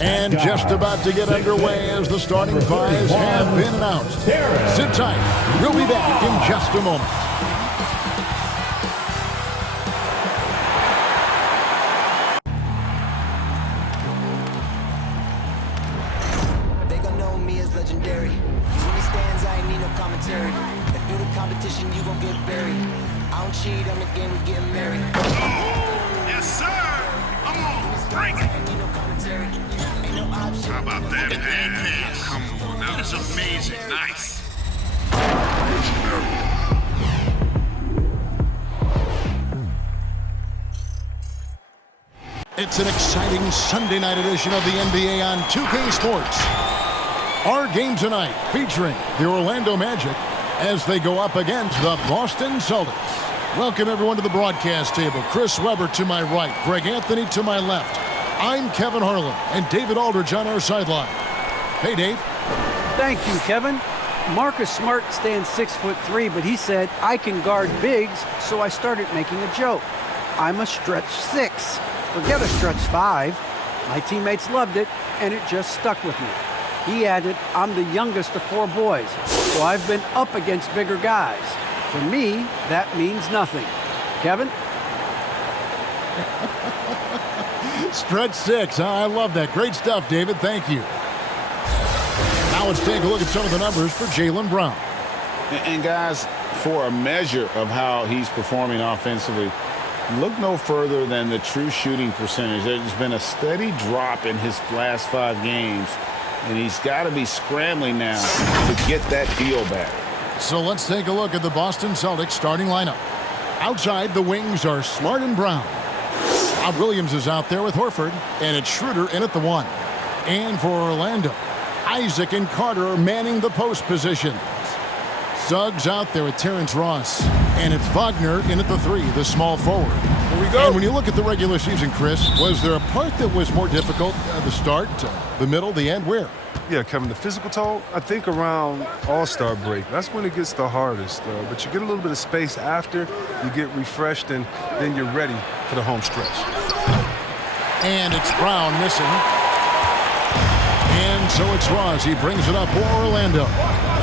And just about to get underway as the starting fives have been announced. Sit tight. We'll be back in just a moment. They gon' know me as legendary. When he stands, I ain't need no commentary. If you the competition, you gon' get buried. I don't cheat on the game, we getting married. Yes, sir. Come on, bring it. How about that pass? Come on, that is amazing. Nice. It's an exciting Sunday night edition of the NBA on 2K Sports. Our game tonight featuring the Orlando Magic as they go up against the Boston Celtics. Welcome everyone to the broadcast table. Chris Webber to my right, Greg Anthony to my left. I'm Kevin Harlan and David Aldridge on our sideline. Hey, Dave. Thank you, Kevin. Marcus Smart stands 6'3", but he said, I can guard bigs, so I started making a joke. I'm a stretch 6. Forget a stretch 5. My teammates loved it, and it just stuck with me. He added, I'm the youngest of 4 boys, so I've been up against bigger guys. For me, that means nothing. Kevin? Stretch 6, huh? I love that. Great stuff, David. Thank you. Now let's take a look at some of the numbers for Jaylen Brown. And guys, for a measure of how he's performing offensively, look no further than the true shooting percentage. There's been a steady drop in his last 5 games, and he's got to be scrambling now to get that feel back. So let's take a look at the Boston Celtics starting lineup. Outside, the wings are Smart and Brown. Rob Williams is out there with Horford, and it's Schroeder in at the 1. And for Orlando, Isaac and Carter are manning the post positions. Suggs out there with Terrence Ross, and it's Wagner in at the 3, the small forward. Here we go. And when you look at the regular season, Chris, was there a part that was more difficult? The start, the middle, the end, where? Yeah, Kevin, the physical toll, I think around All-Star break. That's when it gets the hardest. But you get a little bit of space after, you get refreshed, and then you're ready for the home stretch. And it's Brown missing. And so it's Ross. He brings it up for Orlando.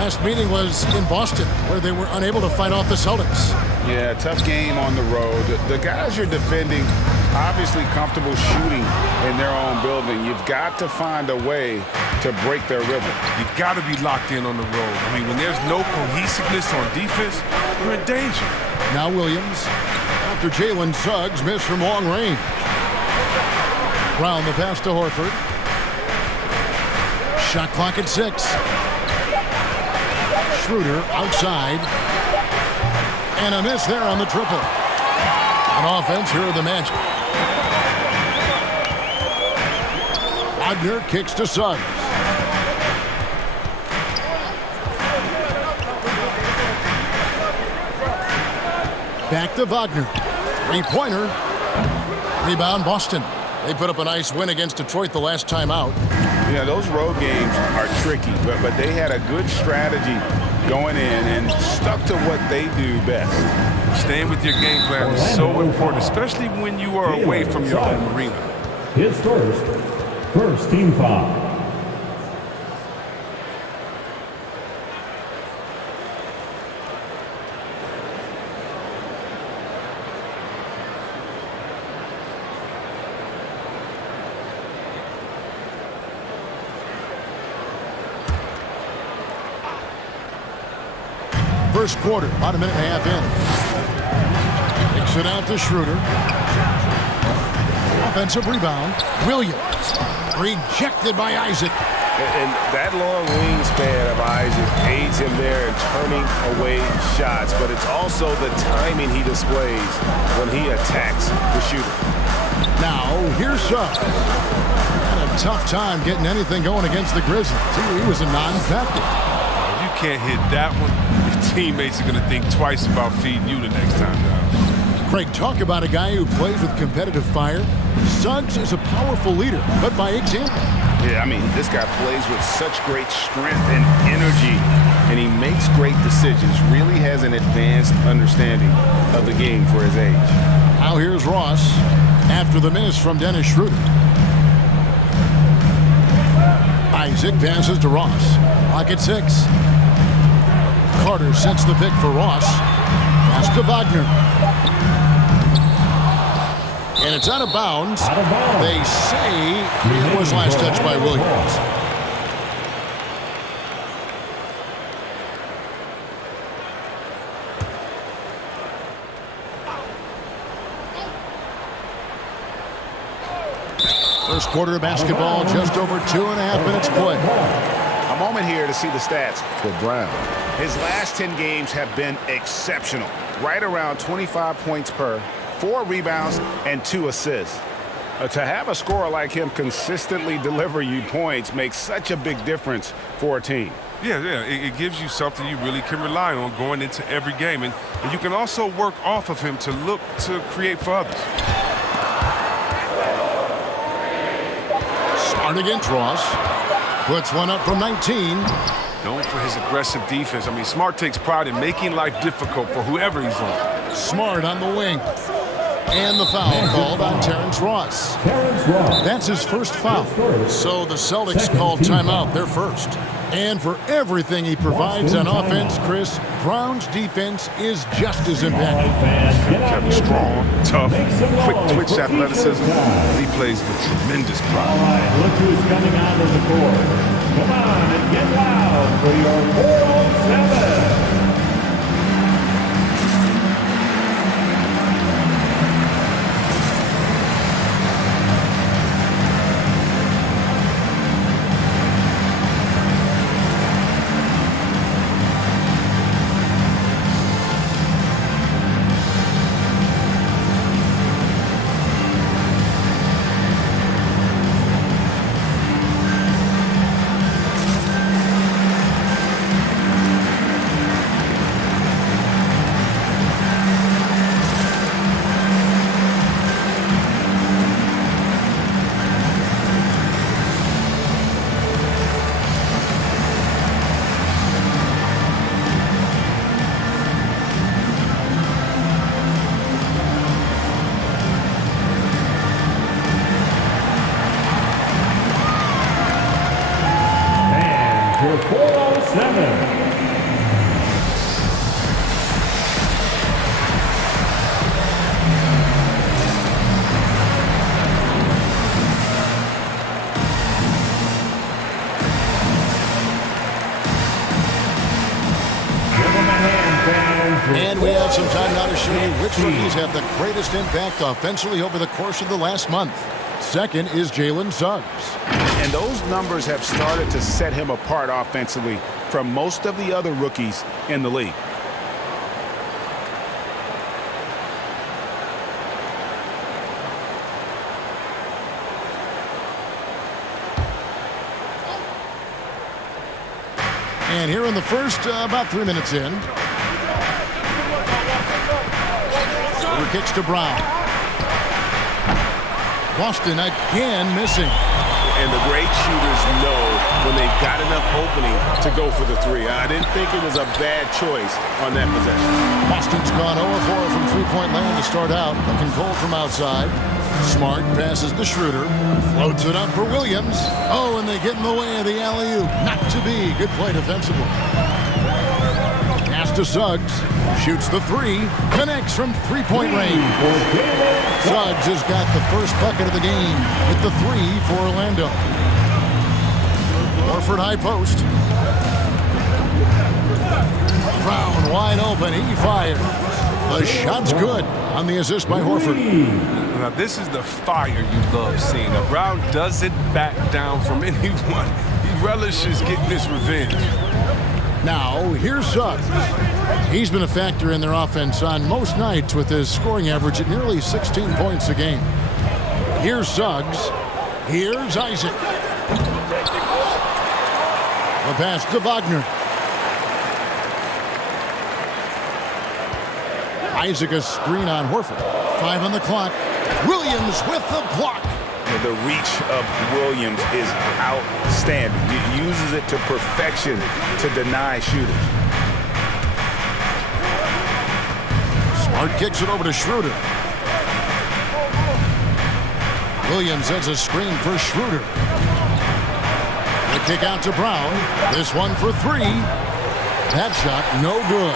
Last meeting was in Boston, where they were unable to fight off the Celtics. Yeah, tough game on the road. The guys you're defending, obviously comfortable shooting in their own building. You've got to find a way to break their rhythm. You got to be locked in on the road. I mean, when there's no cohesiveness on defense, you're in danger. Now Williams, after Jalen Suggs missed from long range. Brown the pass to Horford. Shot clock at 6. Schroeder outside. And a miss there on the triple. On offense, here are the Magic. Wagner kicks to Suggs. Back to Wagner. 3-pointer. Rebound, Boston. They put up a nice win against Detroit the last time out. Yeah, those road games are tricky, but they had a good strategy going in and stuck to what they do best. Staying with your game plan is so important, especially when you are away from your home arena. His first team foul. First quarter, about a minute and a half in. Kicks it out to Schroeder. Offensive rebound. Williams. Rejected by Isaac. And that long wingspan of Isaac aids him there in turning away shots, but it's also the timing he displays when he attacks the shooter. Now, here's Suggs. Had a tough time getting anything going against the Grizzlies. He was a non-factor. If you can't hit that one, your teammates are going to think twice about feeding you the next time down. Craig, talk about a guy who plays with competitive fire. Suggs is a powerful leader, but by example. Yeah, I mean, this guy plays with such great strength and energy, and he makes great decisions, really has an advanced understanding of the game for his age. Now here's Ross after the miss from Dennis Schroeder. Isaac passes to Ross. Clock at 6. Carter sets the pick for Ross. Pass to Wagner. And it's out of bounds. They say it was last touched by Williams. First quarter of basketball, just over 2.5 minutes played. A moment here to see the stats for Brown. His last 10 games have been exceptional. Right around 25 points per, 4 rebounds, and 2 assists. To have a scorer like him consistently deliver you points makes such a big difference for a team. Yeah, it gives you something you really can rely on going into every game. And you can also work off of him to look to create for others. Smart against Ross. Puts one up from 19. Known for his aggressive defense. I mean, Smart takes pride in making life difficult for whoever he's on. Smart on the wing. And the foul called on Terrence Ross. That's his first foul. So the Celtics called timeout, their first. And for everything he provides on offense, Chris, Brown's defense is just as impactful. Kevin strong, tough, quick twitch athleticism. He plays with tremendous pride. All right, look who's coming out of the court. Come on and get loud for your 407. For 407. And we have some time now to show you which rookies have the greatest impact offensively over the course of the last month. Second is Jalen Suggs. And those numbers have started to set him apart offensively from most of the other rookies in the league. And here in the first, about 3 minutes in. Over kicks to Brown. Boston again missing. And the great shooters know when they've got enough opening to go for the three. I didn't think it was a bad choice on that possession. Boston's gone 0-4 from three-point land to start out. Looking cold from outside. Smart passes to Schroeder. Floats it up for Williams. Oh, and they get in the way of the alley-oop. Not to be. Good play defensively. Pass to Suggs. Shoots the three. Connects from three-point range. Suggs has got the first bucket of the game with the three for Orlando. Horford high post. Brown wide open. He fires. The shot's good on the assist by Horford. Now, this is the fire you love seeing. Now, Brown doesn't back down from anyone. He relishes getting this revenge. Now, here's Suggs. He's been a factor in their offense on most nights with his scoring average at nearly 16 points a game. Here's Suggs. Here's Isaac. The pass to Wagner. Isaac a screen on Horford. 5 on the clock. Williams with the block. The reach of Williams is outstanding. He uses it to perfection to deny shooters. Smart kicks it over to Schroeder. Williams has a screen for Schroeder. The kick out to Brown. This one for three. That shot, no good.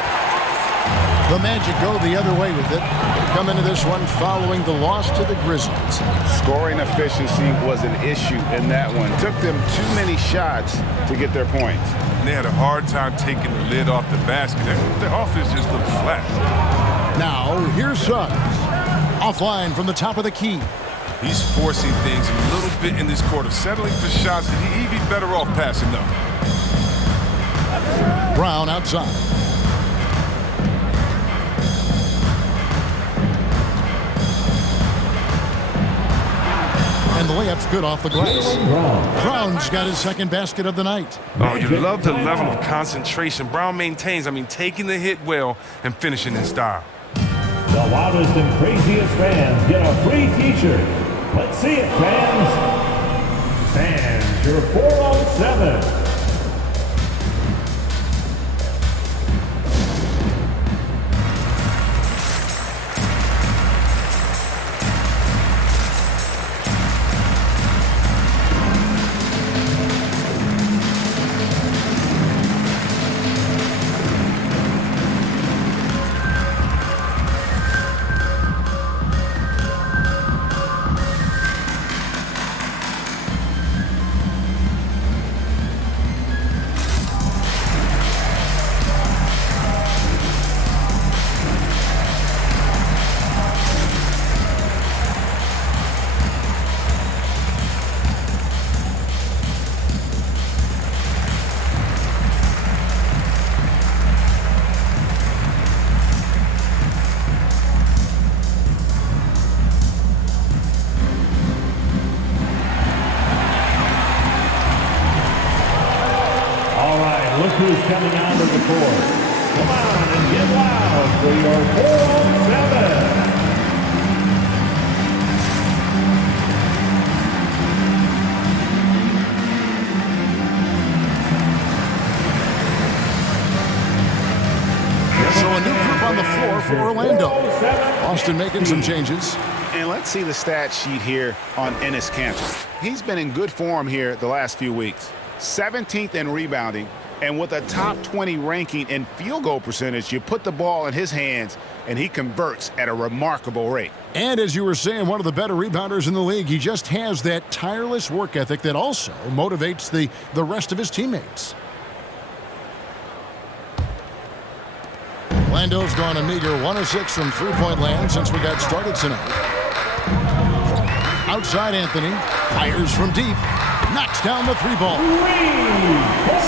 The Magic go the other way with it. They come into this one following the loss to the Grizzlies. Scoring efficiency was an issue in that one. Took them too many shots to get their points. And they had a hard time taking the lid off the basket. Their offense just looked flat. Now, here's Suggs. Offline from the top of the key. He's forcing things a little bit in this quarter, settling for shots that he'd be better off passing them. Brown outside. And the layup's good off the glass. Brown's got his second basket of the night. Oh, you love the level of concentration Brown maintains. Taking the hit well and finishing in style. The loudest and craziest fans get a free t-shirt. Let's see it, fans. Fans, your 407. Look who's coming out of the court. Come on and get loud for your 407. So a new group on the floor for Orlando. Austin making some changes. And let's see the stat sheet here on Enes Kanter. He's been in good form here the last few weeks. 17th in rebounding. And with a top 20 ranking in field goal percentage, you put the ball in his hands, and he converts at a remarkable rate. And as you were saying, one of the better rebounders in the league. He just has that tireless work ethic that also motivates the rest of his teammates. Orlando's gone a meager 1 of 6 from three-point land since we got started tonight. Outside Anthony, fires from deep, knocks down the three ball.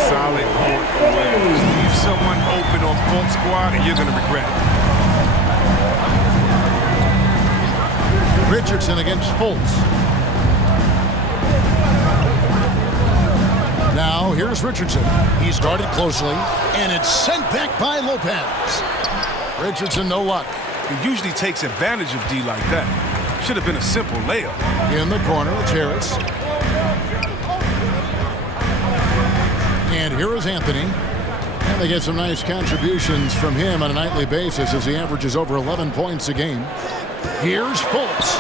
Solid court awareness. Leave someone open on full squad and you're going to regret it. Richardson against Fultz. Now here's Richardson. He's guarded closely, and it's sent back by Lopez. Richardson, no luck. He usually takes advantage of D like that. Should have been a simple layup. In the corner, it's Harris. And here is Anthony. And they get some nice contributions from him on a nightly basis as he averages over 11 points a game. Here's Fultz.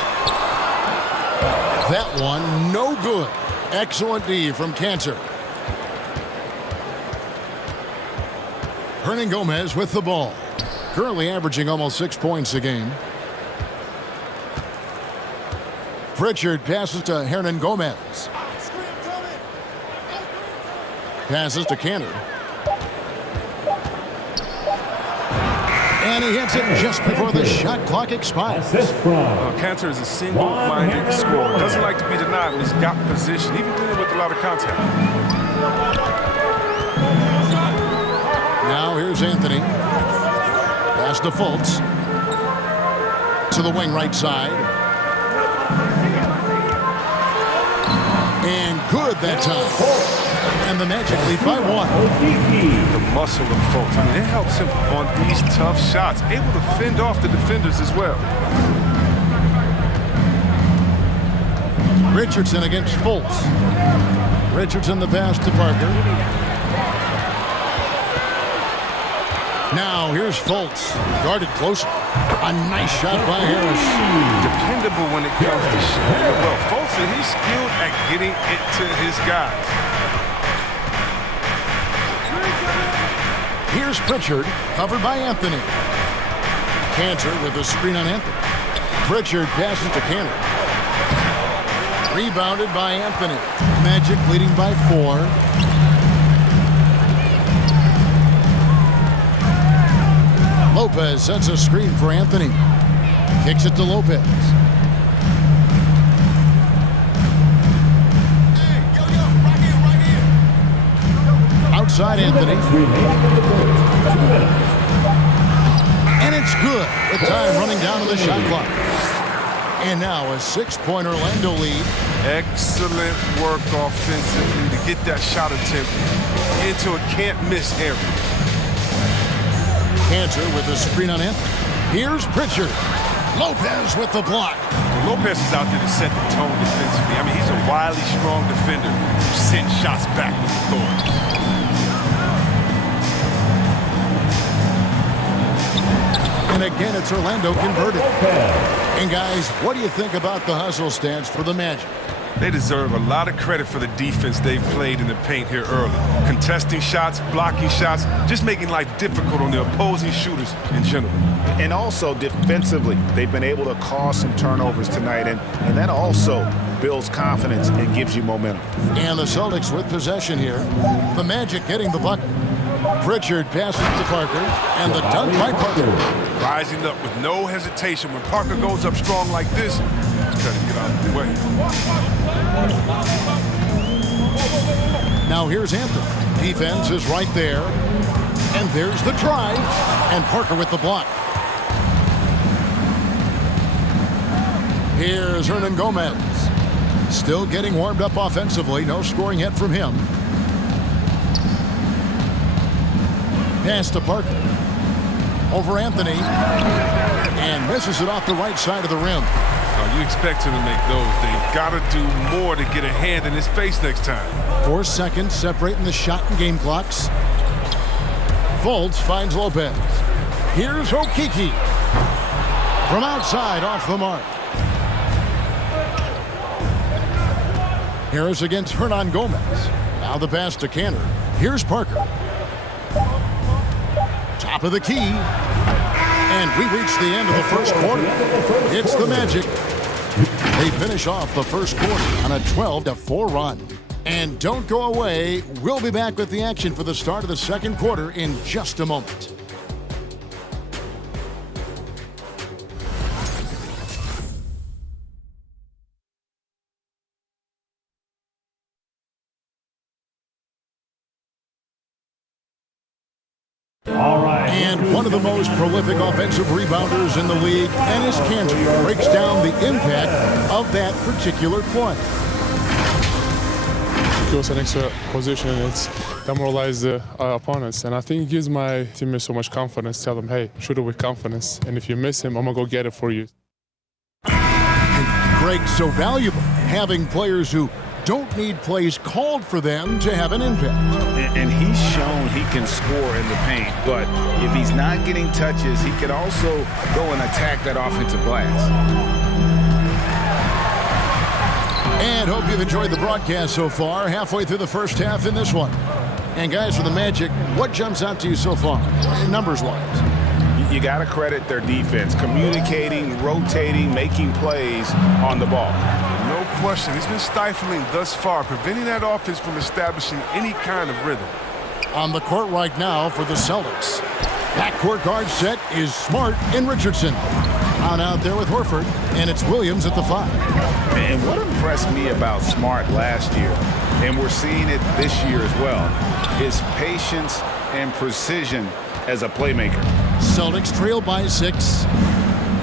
That one, no good. Excellent D from Kanter. Hernan Gomez with the ball. Currently averaging almost 6 points a game. Pritchard passes to Hernan Gomez. Passes to Kanter. And he hits it just before the shot clock expires. Kanter is a single-minded scorer. Doesn't like to be denied when he's got position, even dealing with a lot of contact. Now here's Anthony. Pass to Fultz. To the wing right side. And good that time. And the Magic lead by 1. The muscle of Fultz. It helps him on these tough shots. Able to fend off the defenders as well. Richardson against Fultz. Richardson the pass to Parker. Now here's Fultz. Guarded close. A nice shot by Harris. Dependable when it comes to shooting. Well, Fultz, he's skilled at getting it to his guys. Here's Pritchard, covered by Anthony. Cantor with a screen on Anthony. Pritchard passes to Cantor. Rebounded by Anthony. Magic leading by 4. Lopez sets a screen for Anthony. Kicks it to Lopez. Outside Anthony. And it's good. The time running down to the shot clock. And now a 6-point Orlando lead. Excellent work offensively to get that shot attempt into a can't-miss area. Cantor with a screen on Anthony. Here's Pritchard. Lopez with the block. Well, Lopez is out there to set the tone defensively. I mean, he's a wildly strong defender who sends shots back with authority. And again, it's Orlando converted. And guys, what do you think about the hustle stance for the Magic? They deserve a lot of credit for the defense they've played in the paint here early. Contesting shots, blocking shots, just making life difficult on the opposing shooters in general. And also defensively, they've been able to cause some turnovers tonight, and that also builds confidence and gives you momentum. And the Celtics with possession here. The Magic getting the bucket. Pritchard passes to Parker, and the dunk by Parker. Rising up with no hesitation. When Parker goes up strong like this, he's got to get out of the way. Now here's Anthony. Defense is right there. And there's the drive. And Parker with the block. Here's Hernan Gomez. Still getting warmed up offensively. No scoring yet from him. Pass to Parker. Over Anthony. And misses it off the right side of the rim. You expect him to make those. They've got to do more to get a hand in his face next time. 4 seconds separating the shot and game clocks. Fultz finds Lopez. Here's Okeke. From outside, off the mark. Harris against Hernan Gomez. Now the pass to Cantor. Here's Parker. Top of the key. And we reach the end of the first quarter. It's the Magic. They finish off the first quarter on a 12-4 run. And don't go away. We'll be back with the action for the start of the second quarter in just a moment. And one of the most prolific offensive rebounders in the league, Dennis Cantor, breaks down the impact of that particular play. It was an extra position, and it's demoralized the opponents. And I think it gives my teammates so much confidence. Tell them, hey, shoot it with confidence. And if you miss him, I'm going to go get it for you. And Greg, so valuable, having players who don't need plays called for them to have an impact. And he's shown he can score in the paint, but if he's not getting touches, he can also go and attack that offensive glass. And hope you've enjoyed the broadcast so far, halfway through the first half in this one. And guys, for the Magic, what jumps out to you so far, numbers-wise? You got to credit their defense, communicating, rotating, making plays on the ball. No question. It's been stifling thus far, preventing that offense from establishing any kind of rhythm. On the court right now for the Celtics. Backcourt guard set is Smart and Richardson. On out there with Horford, and it's Williams at the 5. And what impressed me about Smart last year, and we're seeing it this year as well, is patience and precision as a playmaker. Celtics trail by 6.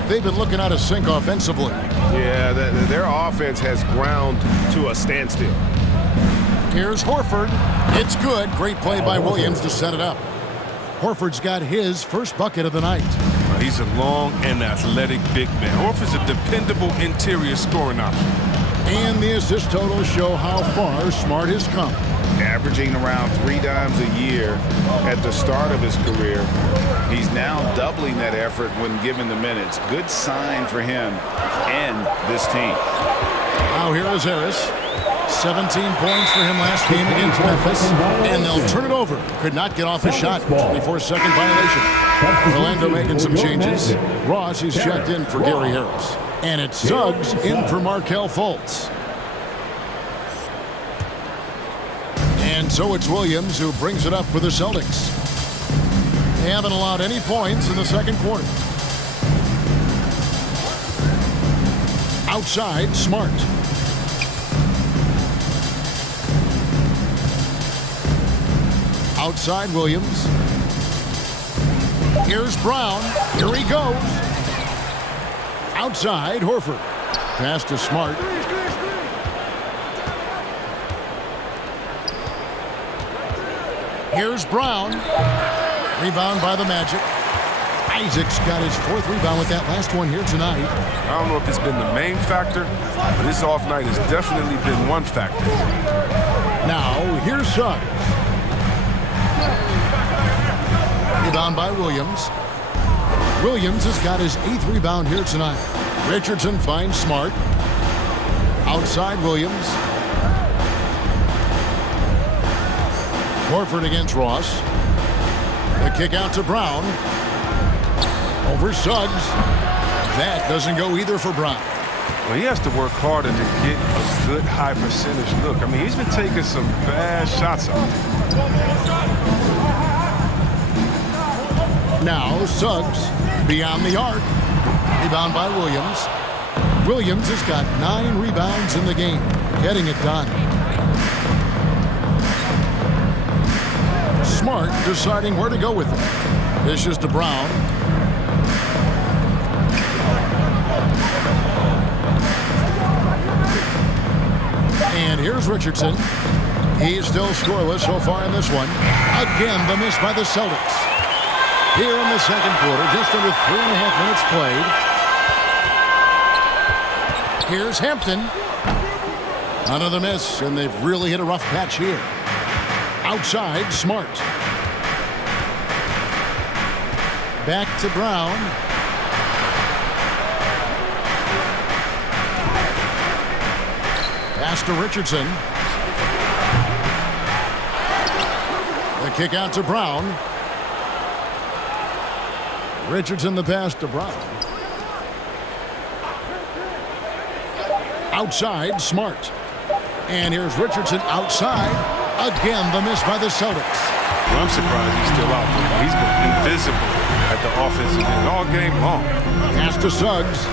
They've been looking out of sync offensively. Yeah, their offense has ground to a standstill. Here's Horford. It's good. Great play by Williams to set it up. Horford's got his first bucket of the night. He's a long and athletic big man. Horford's a dependable interior scoring option. And the assist totals show how far Smart has come. Averaging around 3 times a year at the start of his career. He's now doubling that effort when given the minutes. Good sign for him and this team. Now here is Harris. 17 points for him last game against Memphis, and they'll turn it over. Could not get off a shot. 24-second violation. Orlando making some changes. Ross is checked in for Gary Harris. And it's Suggs in for Markelle Fultz. And so it's Williams who brings it up for the Celtics. They haven't allowed any points in the second quarter. Outside, Smart. Outside, Williams. Here's Brown. Here he goes. Outside, Horford. Pass to Smart. Here's Brown. Rebound by the Magic. Isaac's got his 4th rebound with that last one here tonight. I don't know if it's been the main factor, but this off night has definitely been one factor. Now, here's Suggs. Rebound by Williams. Williams has got his 8th rebound here tonight. Richardson finds Smart. Outside Williams. Horford against Ross. The kick out to Brown. Over Suggs. That doesn't go either for Brown. Well, he has to work harder to get a good high percentage look. I mean, he's been taking some bad shots out there. Now Suggs beyond the arc. Rebound by Williams. Williams has got 9 rebounds in the game, getting it done. Smart deciding where to go with it. Dishes to Brown. And here's Richardson. He's still scoreless so far in this one. Again, the miss by the Celtics. Here in the second quarter, just under 3.5 minutes played. Here's Hampton. Another miss, and they've really hit a rough patch here. Outside, Smart. Back to Brown. Pass to Richardson. The kick out to Brown. Richardson the pass to Brown. Outside, Smart. And here's Richardson outside. Again, the miss by the Celtics. Well, I'm surprised he's still out there. He's been invisible at the offensive end all game long. Pass to Suggs.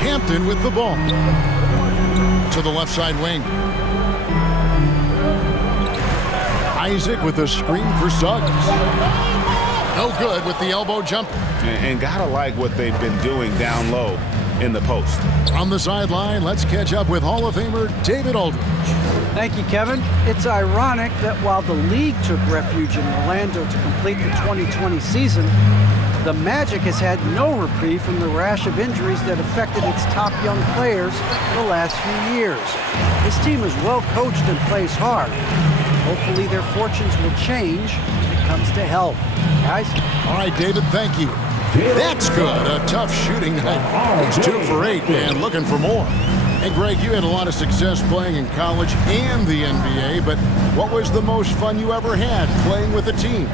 Hampton with the ball. To the left side wing. Isaac with a screen for Suggs. No good with the elbow jumper. And gotta like what they've been doing down low in the post. On the sideline, let's catch up with Hall of Famer David Aldridge. Thank you, Kevin. It's ironic that while the league took refuge in Orlando to complete the 2020 season, the Magic has had no reprieve from the rash of injuries that affected its top young players the last few years. This team is well coached and plays hard. Hopefully their fortunes will change when it comes to health. Guys? All right, David, thank you. That's good. A tough shooting night. He's 2 for 8 and looking for more. And Greg, you had a lot of success playing in college and the NBA, but what was the most fun you ever had playing with a team?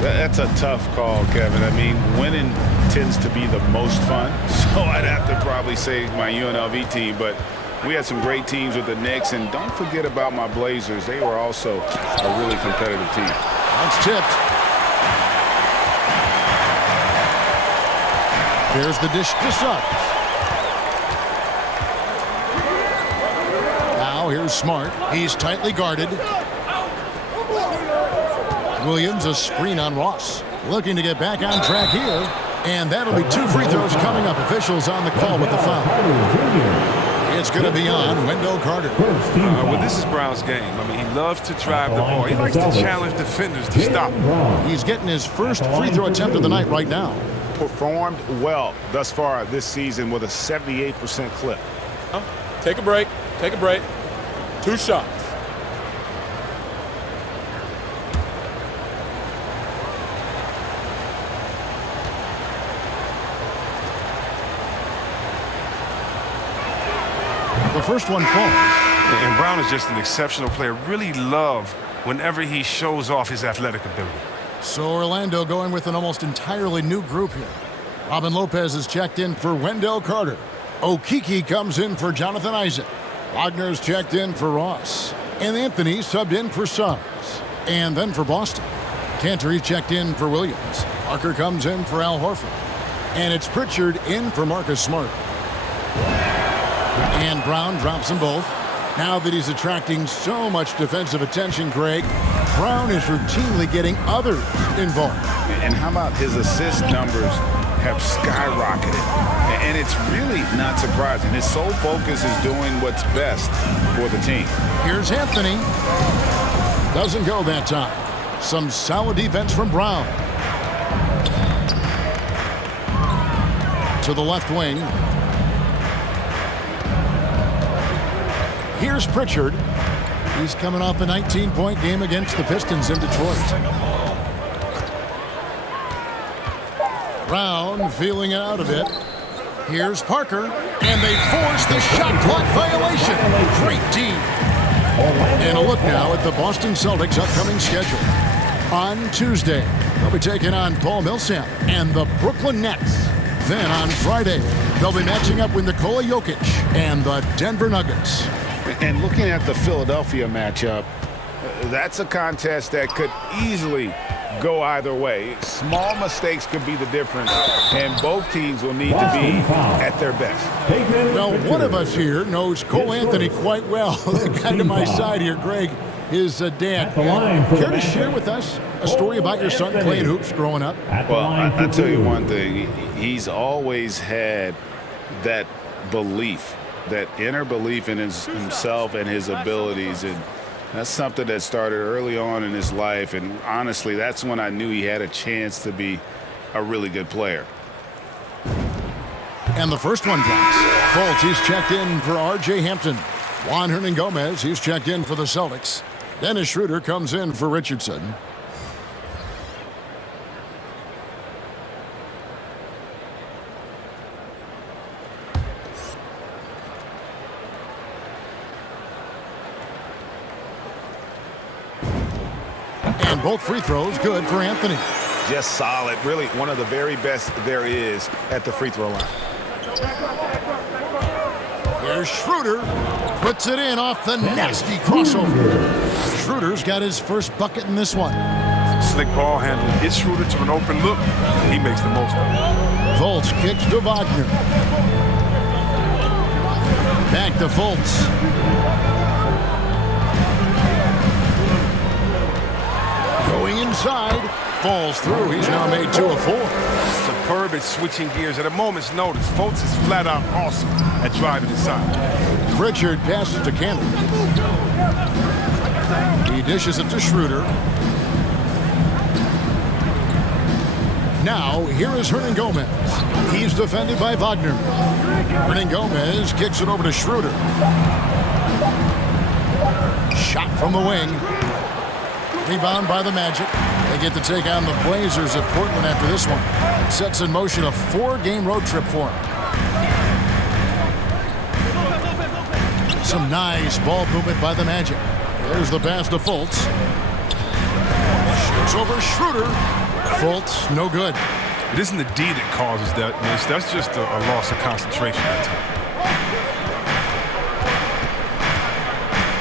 That's a tough call, Kevin. I mean, winning tends to be the most fun, so I'd have to probably say my UNLV team, but we had some great teams with the Knicks, and don't forget about my Blazers. They were also a really competitive team. That's tipped. There's the dish to Suggs. Now here's Smart. He's tightly guarded. Williams a screen on Ross. Looking to get back on track here. And that'll be 2 free throws coming up. Officials on the call with the foul. It's going to be on Wendell Carter. Well, this is Brown's game. I mean, he loves to drive the ball. He likes to challenge defenders to stop him. He's getting his first free throw attempt of the night right now. Performed well thus far this season with a 78% clip. Take a break. Take a break. 2 shots. The first one falls. And Brown is just an exceptional player. Really love whenever he shows off his athletic ability. So Orlando going with an almost entirely new group here. Robin Lopez is checked in for Wendell Carter. Okeke comes in for Jonathan Isaac. Wagner's checked in for Ross. And Anthony subbed in for Suggs. And then for Boston, Cantor checked in for Williams. Parker comes in for Al Horford. And it's Pritchard in for Marcus Smart. And Brown drops them both. Now that he's attracting so much defensive attention, Greg, Brown is routinely getting others involved. And how about his assist numbers have skyrocketed? And it's really not surprising. His sole focus is doing what's best for the team. Here's Anthony. Doesn't go that time. Some solid defense from Brown. To the left wing. Here's Pritchard. He's coming off a 19-point game against the Pistons in Detroit. Brown feeling it out a bit. Here's Parker, and they force the shot clock violation. Great team. And a look now at the Boston Celtics' upcoming schedule. On Tuesday, they'll be taking on Paul Millsap and the Brooklyn Nets. Then on Friday, they'll be matching up with Nikola Jokic and the Denver Nuggets. And looking at the Philadelphia matchup, that's a contest that could easily go either way. Small mistakes could be the difference, and both teams will need to be at their best. Well, one of us here knows Cole Anthony quite well. The guy to my side here, Greg, is dad. Care to share with us a story about your son playing hoops growing up? Well, I'll tell you one thing. He's always had that belief, that inner belief in himself and his abilities, and that's something that started early on in his life, and honestly, that's when I knew he had a chance to be a really good player. And the first one drops. Fultz, he's checked in for R.J. Hampton. Juan Hernan-Gomez, he's checked in for the Celtics. Dennis Schroeder comes in for Richardson. And both free throws good for Anthony. Just solid. Really one of the very best there is at the free throw line. Here's Schroeder. Puts it in off the nasty crossover. Schroeder's got his first bucket in this one. Slick ball handling. Gets Schroeder to an open look. He makes the most of it. Fultz kicks to Wagner. Back to Fultz. Going inside, falls through. He's now made 2 of 4. Superb at switching gears. At a moment's notice, Fultz is flat out awesome at driving inside. Pritchard passes to Cantor. He dishes it to Schroeder. Now, here is Hernan-Gomez. He's defended by Wagner. Hernan-Gomez kicks it over to Schroeder. Shot from the wing. Rebound by the Magic. They get to take on the Blazers at Portland after this one. It sets in motion a 4-game road trip for them. Some nice ball movement by the Magic. There's the pass to Fultz. Shoots over Schroeder. Fultz, no good. It isn't the D that causes that miss. That's just a loss of concentration.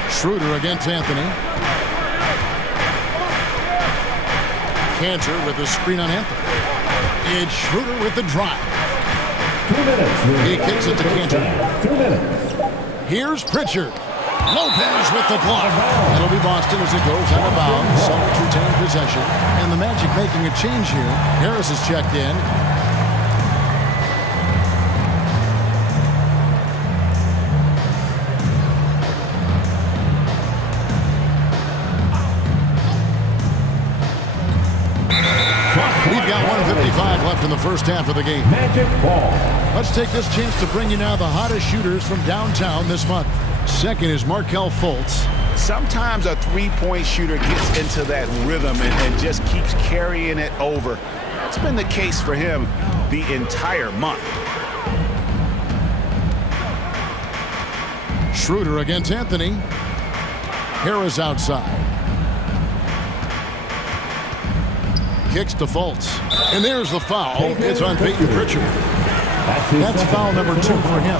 Schroeder against Anthony. Cantor with the screen on Anthony. It's Schroeder with the drive. 2 minutes. He kicks it to Cantor. 2 minutes. Here's Pritchard. Lopez with the block. It'll be Boston as it goes out of bounds. Celtics retain possession. And the Magic making a change here. Harris is checked in. We've got 1:55 left in the first half of the game. Magic ball. Let's take this chance to bring you now the hottest shooters from downtown this month. Second is Markelle Fultz. Sometimes a three-point shooter gets into that rhythm and just keeps carrying it over. That's been the case for him the entire month. Schroeder against Anthony. Harris outside. Kicks to Fultz. And there's the foul. It's on Peyton Pritchard. That's foul number 2 for him.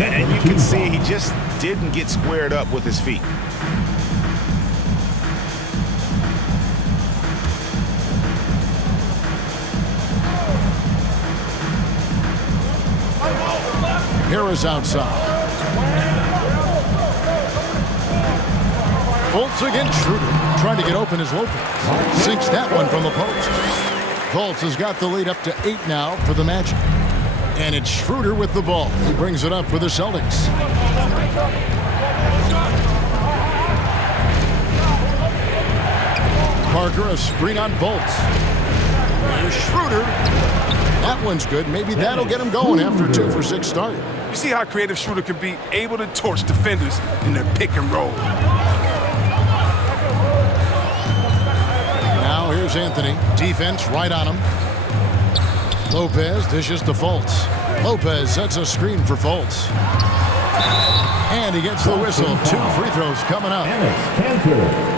And you can see he just didn't get squared up with his feet. Harris outside. Fultz against Schroeder. Trying to get open as Lopez. Sinks that one from the post. Fultz has got the lead up to 8 now for the Magic. And it's Schroeder with the ball. He brings it up for the Celtics. Parker, a screen on Fultz. Here's Schroeder. That one's good. Maybe that'll get him going after a 2 for 6 start. You see how creative Schroeder can be, able to torch defenders in their pick and roll. Now here's Anthony. Defense right on him. Lopez dishes to Fultz. Lopez sets a screen for Fultz. And he gets the whistle. 2 free throws coming up.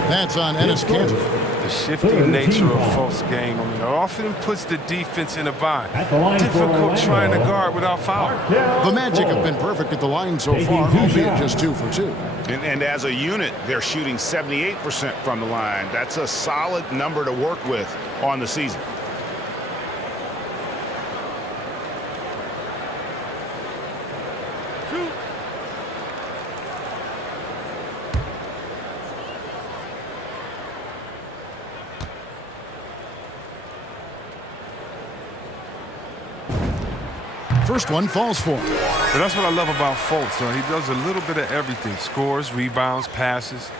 That's on Enes Kanter. The shifting nature of Fultz's game, often puts the defense in a bind. Difficult trying to guard without foul. The Magic have been perfect at the line so far, albeit just 2 for 2. And as a unit, they're shooting 78% from the line. That's a solid number to work with on the season. First one falls for him. But that's what I love about Fultz. He does a little bit of everything. Scores, rebounds, passes.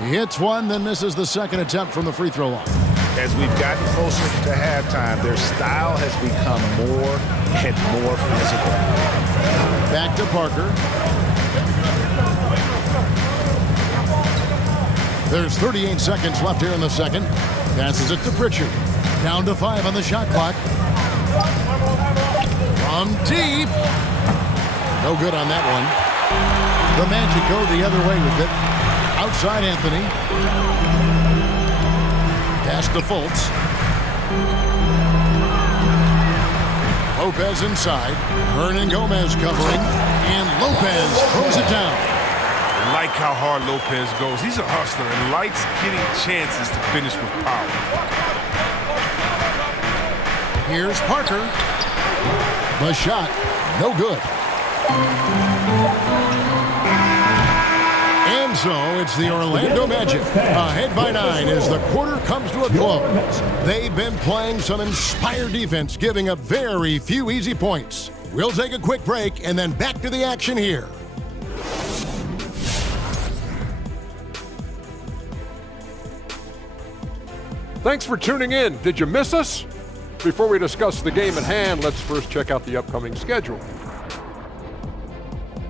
He hits one, then misses the second attempt from the free throw line. As we've gotten closer to halftime, their style has become more and more physical. Back to Parker. There's 38 seconds left here in the second. Passes it to Pritchard. Down to 5 on the shot clock. From deep. No good on that one. The Magic go the other way with it. Outside Anthony. Pass to Fultz. Lopez inside. Hernan Gomez covering. And Lopez throws it down. I like how hard Lopez goes. He's a hustler and likes getting chances to finish with power. Here's Parker. The shot. No good. And so it's the Orlando Magic ahead by 9 as the quarter comes to a close. They've been playing some inspired defense, giving up very few easy points. We'll take a quick break and then back to the action here. Thanks for tuning in. Did you miss us? Before we discuss the game at hand, let's first check out the upcoming schedule.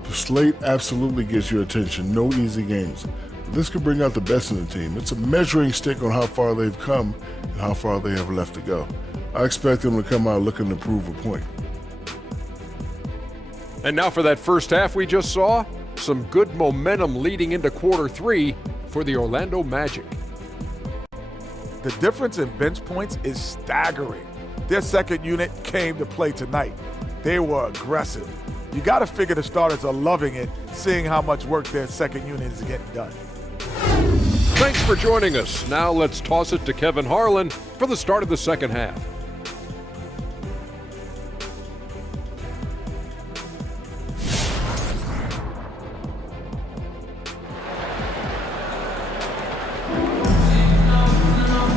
The slate absolutely gets your attention. No easy games. This could bring out the best in the team. It's a measuring stick on how far they've come and how far they have left to go. I expect them to come out looking to prove a point. And now for that first half we just saw, some good momentum leading into quarter 3 for the Orlando Magic. The difference in bench points is staggering. Their second unit came to play tonight. They were aggressive. You got to figure the starters are loving it, seeing how much work their second unit is getting done. Thanks for joining us. Now let's toss it to Kevin Harlan for the start of the second half.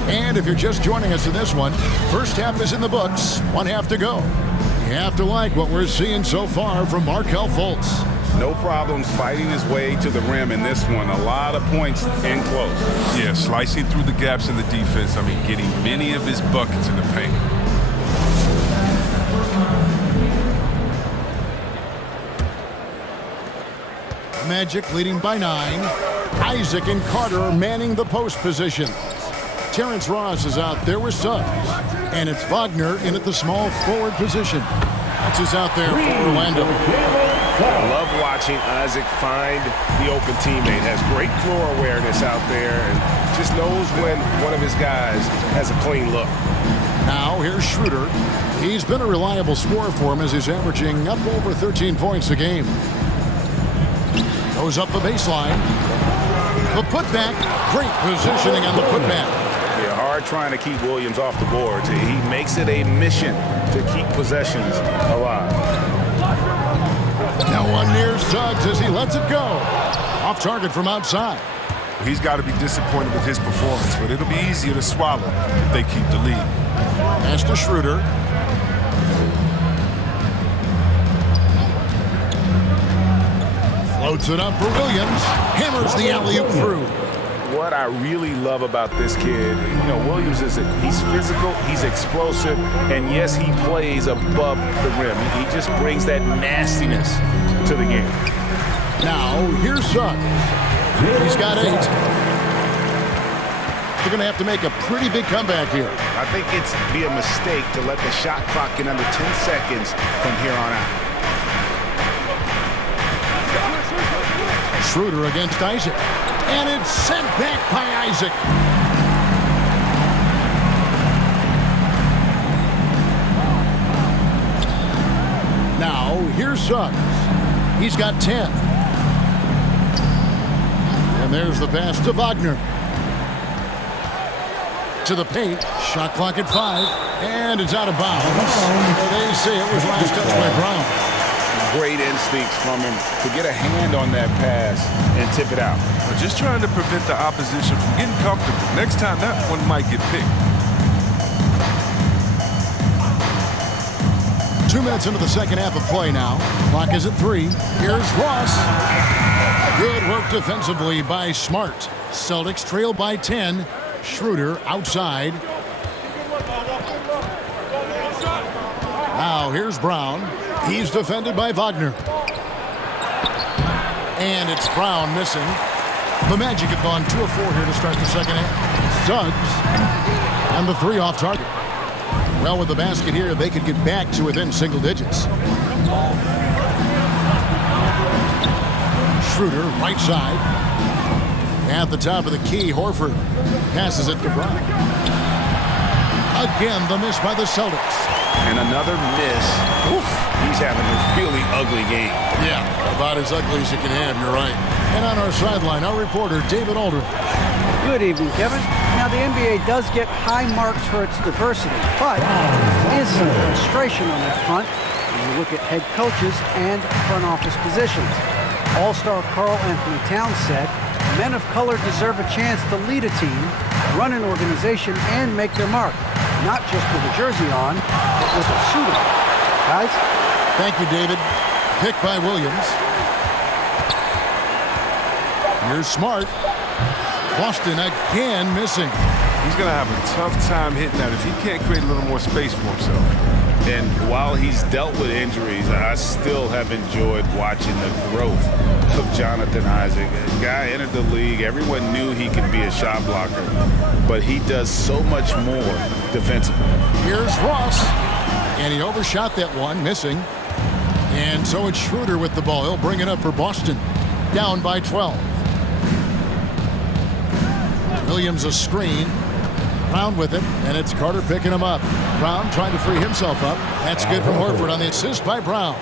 And if you're just joining us in this one, first half is in the books, 1 half to go. You have to like what we're seeing so far from Markelle Fultz. No problems fighting his way to the rim in this one. A lot of points in close. Yeah, slicing through the gaps in the defense. Getting many of his buckets in the paint. Magic leading by 9. Isaac and Carter manning the post position. Terrence Ross is out there with Suggs. And it's Wagner in at the small forward position. That's who's out there for Orlando. I love watching Isaac find the open teammate. Has great floor awareness out there and just knows when one of his guys has a clean look. Now here's Schroeder. He's been a reliable scorer for him as he's averaging up over 13 points a game. Goes up the baseline. The putback. Great positioning on the putback. Yeah, hard trying to keep Williams off the boards. He makes it a mission to keep possessions alive. Now one near Suggs as he lets it go. Off target from outside. He's got to be disappointed with his performance, but it'll be easier to swallow if they keep the lead. Pass to Schroeder. Floats it up for Williams. Hammers the alley-oop through. What I really love about this kid, Williams he's physical, he's explosive, and yes, he plays above the rim. He just brings that nastiness to the game. Now, here's Suggs. He's got 8. They're going to have to make a pretty big comeback here. I think it's be a mistake to let the shot clock get under 10 seconds from here on out. Schroeder against Isaac. And it's sent back by Isaac. Now, here's Suggs. He's got 10. And there's the pass to Wagner. To the paint. Shot clock at 5. And it's out of bounds. They say it was last touch by Brown. Great instincts from him to get a hand on that pass and tip it out. We're just trying to prevent the opposition from getting comfortable. Next time, that one might get picked. 2 minutes into the second half of play now. Clock is at 3. Here's Ross. Good work defensively by Smart. Celtics trail by 10. Schroeder outside. Now here's Brown. He's defended by Wagner. And it's Brown missing. The Magic have gone 2 of 4 here to start the second half. Suggs. And the 3 off target. Well, with the basket here, they could get back to within single digits. Schroeder, right side. At the top of the key, Horford passes it to Brown. Again, the miss by the Celtics. And another miss. Oof. He's having a really ugly game. Yeah, about as ugly as you can have, you're right. And on our sideline, our reporter, David Aldridge. Good evening, Kevin. Now, the NBA does get high marks for its diversity, but there is some frustration on that front when you look at head coaches and front office positions. All-star Karl Anthony Towns said, men of color deserve a chance to lead a team, run an organization, and make their mark. Not just with a jersey on, but with a suit on. Guys? Thank you, David. Pick by Williams. Here's Smart. Boston again missing. He's going to have a tough time hitting that if he can't create a little more space for himself. And while he's dealt with injuries, I still have enjoyed watching the growth of Jonathan Isaac. The guy entered the league. Everyone knew he could be a shot blocker, but he does so much more defensively. Here's Ross. And he overshot that one, missing. And so it's Schroeder with the ball. He'll bring it up for Boston. Down by 12. Williams a screen. Brown with it, and it's Carter picking him up. Brown trying to free himself up. That's good from Horford on the assist by Brown.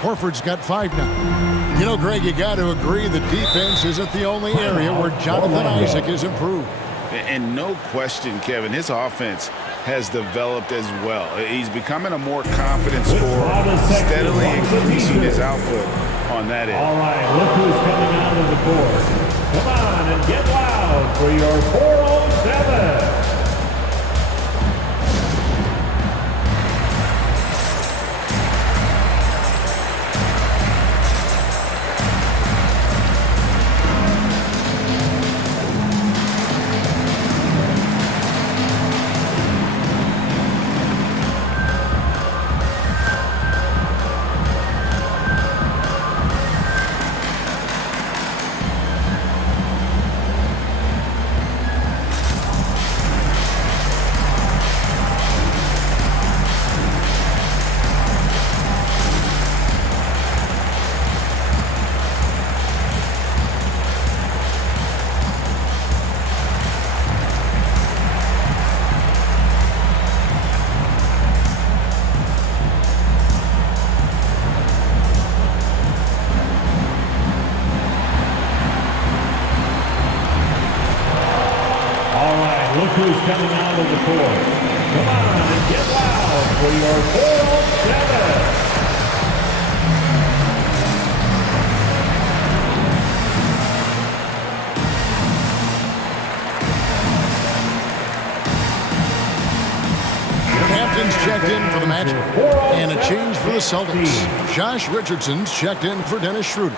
Horford's got 5 now. You know, Greg, you got to agree the defense isn't the only area where Jonathan Isaac is improved. And no question, Kevin, his offense has developed as well. He's becoming a more confident scorer, steadily increasing his output on that end. All right, look who's coming out of the board. Come on and get loud for your 407. Come on and get loud for your 407. Hampton's checked in for the Magic. And a change for the Celtics. Josh Richardson's checked in for Dennis Schroeder.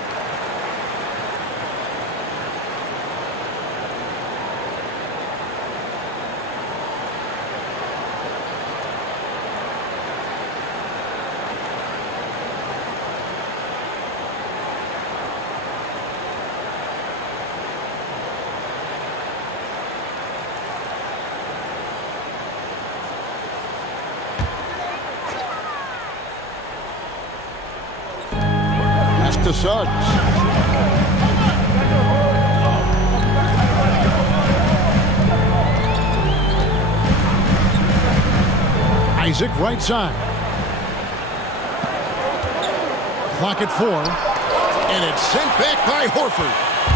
To Suggs. Isaac right side. Clock at 4. And it's sent back by Horford.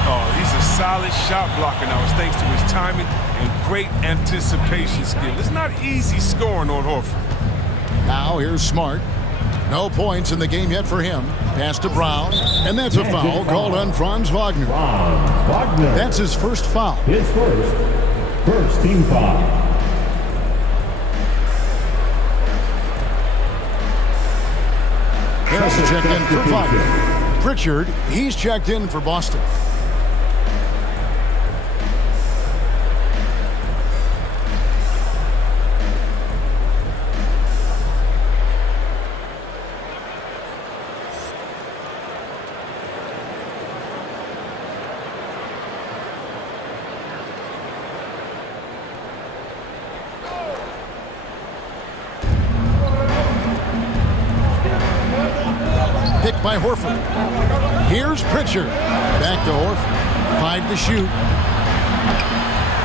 Oh, he's a solid shot blocker now. It's thanks to his timing and great anticipation skill. It's not easy scoring on Horford. Now here's Smart. No points in the game yet for him. Pass to Brown, and that's a foul called on Franz Wagner. That's his first foul. His first team foul. Harris checked in for Wagner. Pritchard, he's checked in for Boston. Picked by Horford. Here's Pritchard. Back to Horford. 5 to shoot.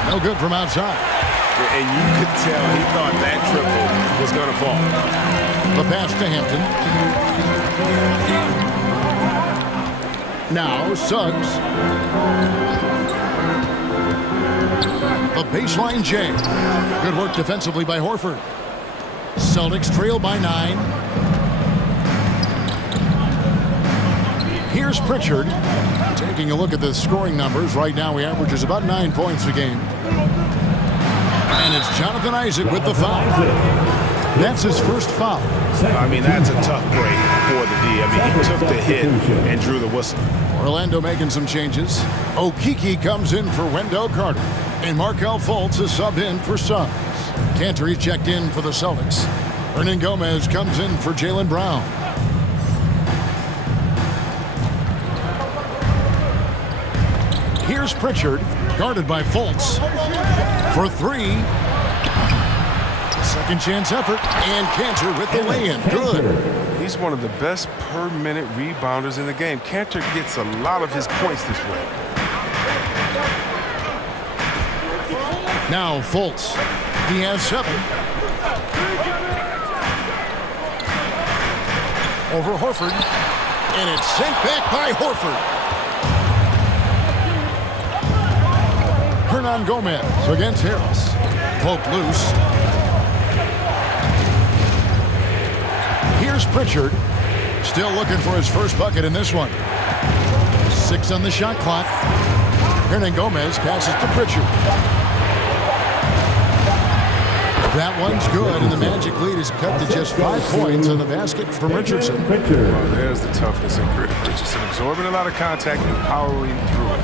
No good from outside. And you could tell he thought that triple was going to fall. The pass to Hampton. Now Suggs. The baseline J. Good work defensively by Horford. Celtics trail by 9. Here's Pritchard. Taking a look at the scoring numbers. Right now he averages about 9 points a game. And it's Jonathan Isaac with the foul. That's his first foul. I mean, that's a tough break for the D. I mean, he took the hit and drew the whistle. Orlando making some changes. Okeke comes in for Wendell Carter. And Markelle Fultz is subbed in for Suggs. Cantor checked in for the Celtics. Hernan Gomez comes in for Jaylen Brown. Here's Pritchard, guarded by Fultz. For 3. Second chance effort, and Cantor with the lay-in. Good. He's one of the best per-minute rebounders in the game. Cantor gets a lot of his points this way. Now Fultz. He has 7. Over Horford. And it's sent back by Horford. Hernan Gomez against Harris. Poked loose. Here's Pritchard. Still looking for his first bucket in this one. 6 on the shot clock. Hernan Gomez passes to Pritchard. That one's good, and the Magic lead is cut to just 5 points on the basket from Richardson. Oh, there's the toughness and grit of Richardson. Absorbing a lot of contact and powering through it.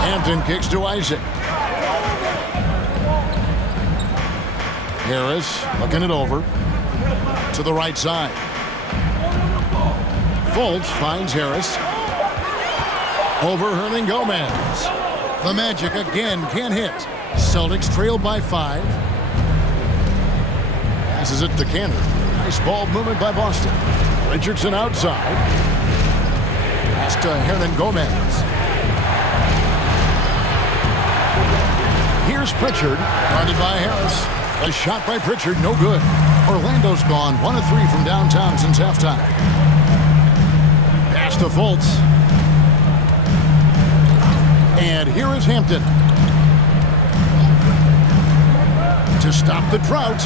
Hampton kicks to Isaac. Harris looking it over to the right side. Fultz finds Harris. Over Hernan Gomez. The Magic again can't hit. Celtics trail by 5. Passes it to Cantor. Nice ball movement by Boston. Richardson outside. Pass to Hernan Gomez. Here's Pritchard, guarded by Harris. A shot by Pritchard, no good. Orlando's gone 1 of 3 from downtown since halftime. Pass to Fultz. And here is Hampton. to stop the drought.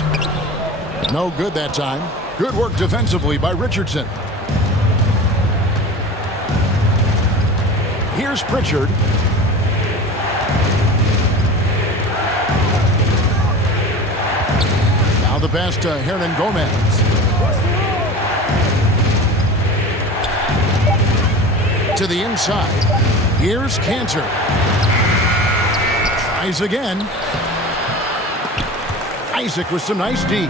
No good that time. Good work defensively by Richardson. Here's Pritchard. Now the pass to Hernan Gomez. To the inside. Here's Cantor. Tries again. Isaac with some nice D.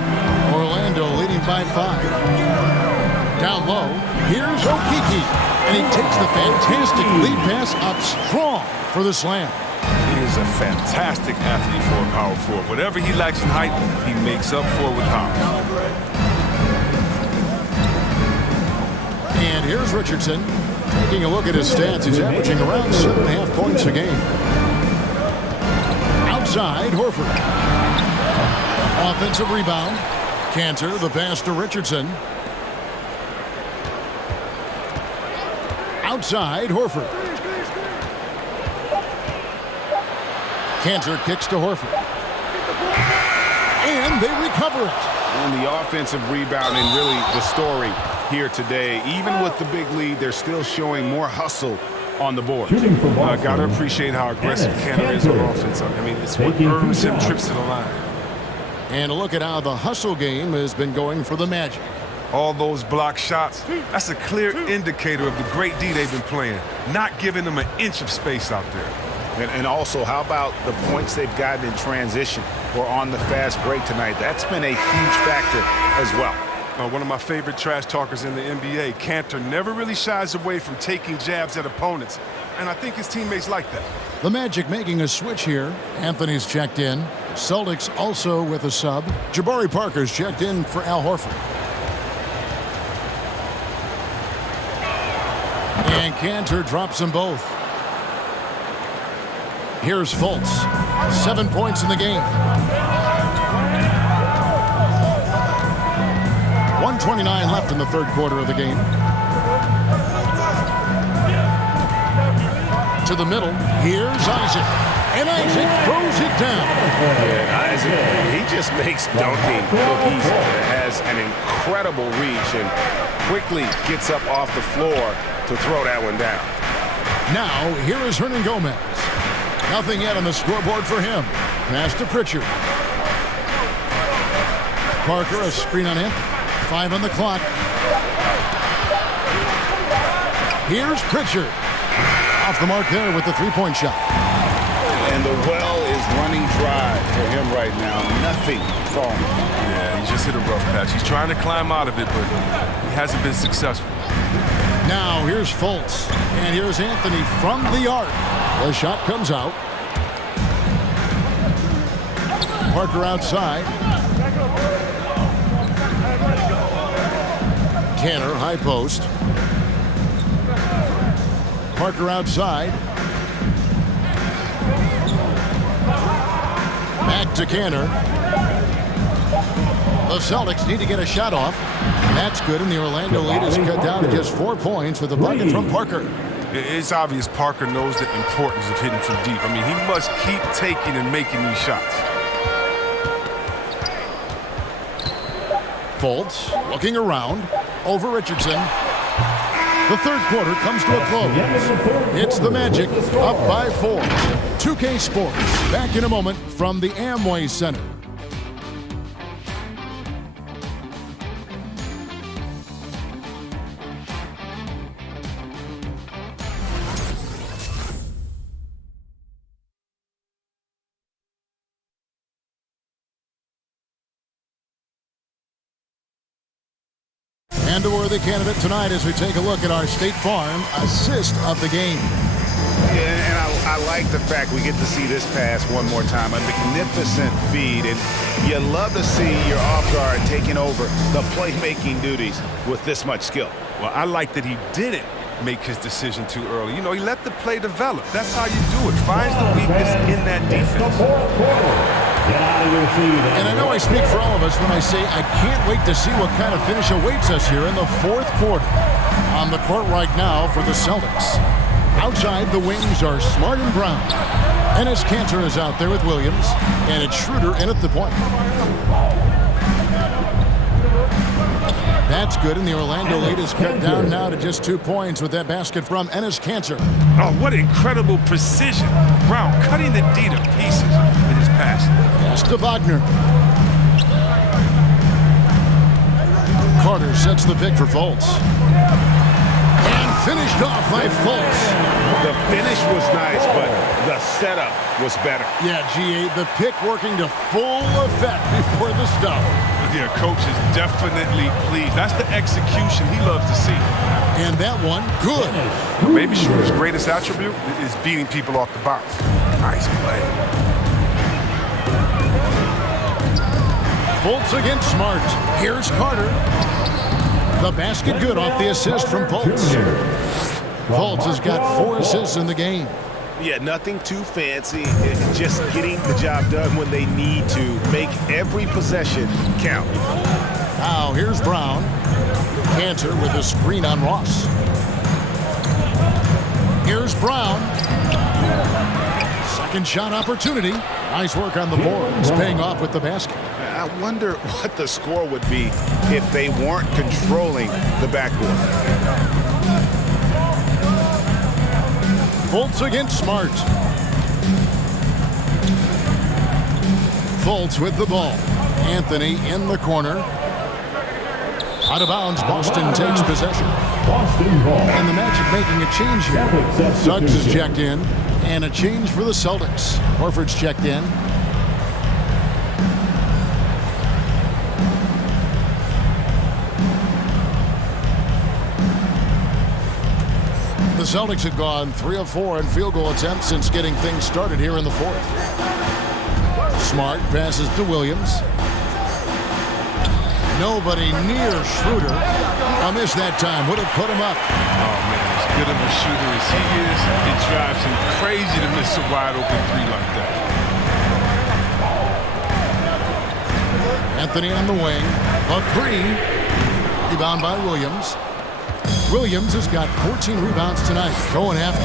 Orlando leading by 5. Down low. Here's Okeke. And he takes the fantastic lead pass up strong for the slam. He is a fantastic athlete for a power forward. Whatever he lacks in height, he makes up for with power. And here's Richardson. Taking a look at his stats, he's averaging around 7.5 points a game. Outside, Horford. Offensive rebound. Cantor, the pass to Richardson. Outside, Horford. Cantor kicks to Horford. And they recover it. And the offensive rebounding, really the story here today. Even with the big lead, they're still showing more hustle on the board. I got to appreciate how aggressive Cantor is on offense. I mean, it's what earns him trips to the line. And look at how the hustle game has been going for the Magic. All those block shots, that's a clear indicator of the great D they've been playing, not giving them an inch of space out there. And also, how about the points they've gotten in transition or on the fast break tonight? That's been a huge factor as well. One of my favorite trash talkers in the NBA, Cantor, never really shies away from taking jabs at opponents, and I think his teammates like that. The Magic making a switch here. Anthony's checked in. Celtics also with a sub. Jabari Parker's checked in for Al Horford. And Cantor drops them both. Here's Fultz. 7 points in the game. 1:29 left in the third quarter of the game. To the middle. Here's Isaac. And Isaac throws it down. Yeah, Isaac, he just makes dunking look easy. Has an incredible reach and quickly gets up off the floor to throw that one down. Now, here is Hernan Gomez. Nothing yet on the scoreboard for him. Pass to Pritchard. Parker, a screen on him. 5 on the clock. Here's Pritchard. Off the mark there with the three-point shot. And the well is running dry for him right now. Nothing falling. Yeah, he just hit a rough patch. He's trying to climb out of it, but he hasn't been successful. Now here's Fultz. And here's Anthony from the arc. The shot comes out. Parker outside. Cantor, high post. Parker outside. Back to Cantor. The Celtics need to get a shot off. That's good, and the Orlando lead is cut down to just 4 points with a bucket from Parker. It's obvious Parker knows the importance of hitting from deep. I mean, he must keep taking and making these shots. Fultz looking around over Richardson. The third quarter comes to a close. It's the Magic up by 4. 2K Sports back in a moment from the Amway Center. And a worthy candidate tonight as we take a look at our State Farm assist of the game. Yeah, and I like the fact we get to see this pass one more time. A magnificent feed, and you love to see your off guard taking over the playmaking duties with this much skill. Well, I like that he didn't make his decision too early. You know, he let the play develop. That's how you do it. Finds the weakness in that defense. And I know I speak for all of us when I say I can't wait to see what kind of finish awaits us here in the fourth quarter. On the court right now for the Celtics. Outside, the wings are Smart and Brown. Ennis Cantor is out there with Williams, and it's Schroeder in at the point. That's good, and the Orlando lead is cut down now to just 2 points with that basket from Ennis Cantor. Oh, what incredible precision. Brown cutting the D to pieces with his pass. Pass to Wagner. Carter sets the pick for Fultz. And finished off by Fultz. The finish was nice, but the setup was better. Yeah, GA, the pick working to full effect before the stuff. Yeah, coach is definitely pleased. That's the execution he loves to see. And that one, good. Maybe Schroeder's greatest attribute is beating people off the box. Nice play. Fultz against Smart. Here's Carter. The basket good off the assist from Fultz. Fultz has got 4 assists in the game. Yeah, nothing too fancy. It's just getting the job done when they need to. Make every possession count. Now here's Brown. Cantor with a screen on Ross. Here's Brown. Second shot opportunity. Nice work on the boards, paying off with the basket. I wonder what the score would be if they weren't controlling the backboard. Fultz against Smart. Fultz with the ball. Anthony in the corner. Out of bounds, Boston takes possession. And the Magic making a change here. Suggs is checked in. And a change for the Celtics. Horford's checked in. The Celtics have gone 3 of 4 in field goal attempts since getting things started here in the 4th. Smart passes to Williams. Nobody near Schroeder. A miss that time would have put him up. Oh, man, as good of a shooter as he is, it drives him crazy to miss a wide-open 3 like that. Anthony on the wing. A 3. Rebound by Williams. Williams has got 14 rebounds tonight. Going after.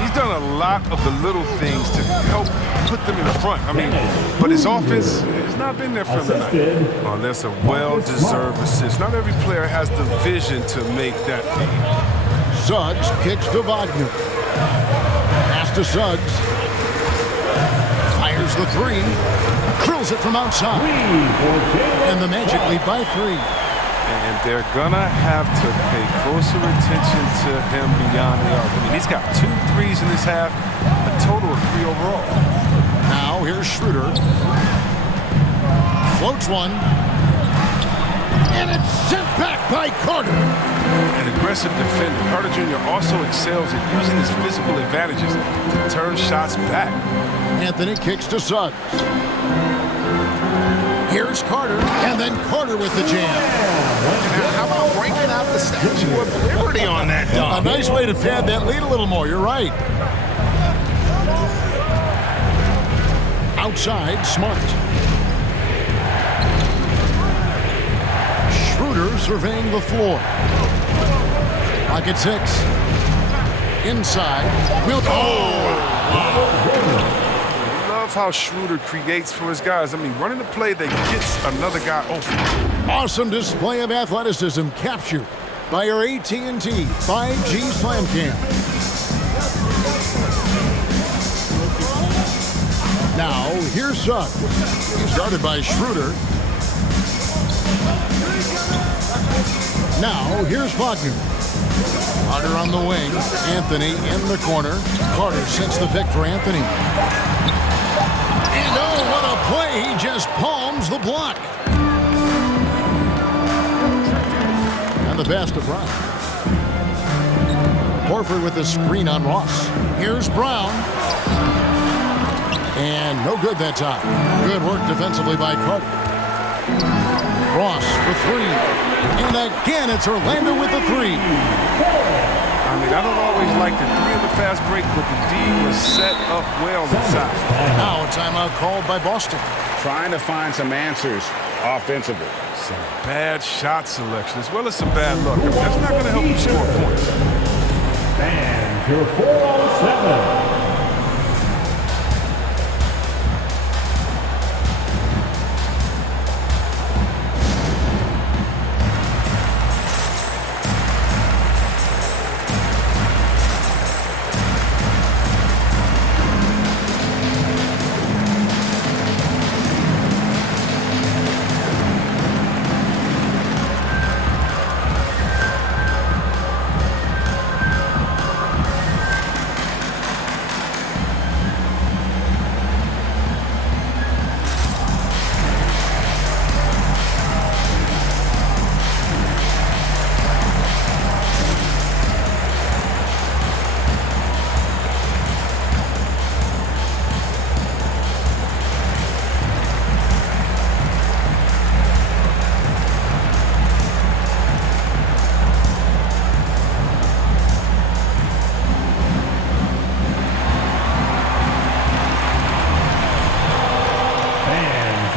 He's done a lot of the little things to help put them in front. I mean, but his offense has not been there for him tonight. Oh, that's a well-deserved assist. Not every player has the vision to make that feed. Suggs kicks to Wagner. Pass to Suggs. Fires the 3. Drills it from outside. And the Magic lead by 3. And they're gonna have to pay closer attention to him beyond the arc. I mean, he's got 2 threes in this half, a total of 3 overall. Now here's Schroeder. Floats one. And it's sent back by Carter. An aggressive defender. Carter Jr. also excels at using his physical advantages to turn shots back. Anthony kicks to Suggs. Here's Carter, and then Carter with the jam. How about breaking out the Statue of Liberty on that dunk? A nice way to pad that lead a little more. You're right. Outside, Smart. Schroeder surveying the floor. Lock at 6. Inside. How Schroeder creates for his guys. I mean, running the play that gets another guy open. Awesome display of athleticism captured by our AT&T 5G Slam Cam. Now, here's Suggs. Started by Schroeder. Now, here's Wagner. Carter on the wing. Anthony in the corner. Carter sets the pick for Anthony. And oh, what a play. He just palms the block. And the pass to Brown. Horford with the screen on Ross. Here's Brown. And no good that time. Good work defensively by Carter. Ross for 3. And again, it's Orlando with the 3. I mean, I don't always like the 3 in the fast break, but the D was set up well inside. Now a timeout called by Boston. Trying to find some answers offensively. Some bad shot selection as well as some bad luck. I mean, that's not going to help you score points. And your 407.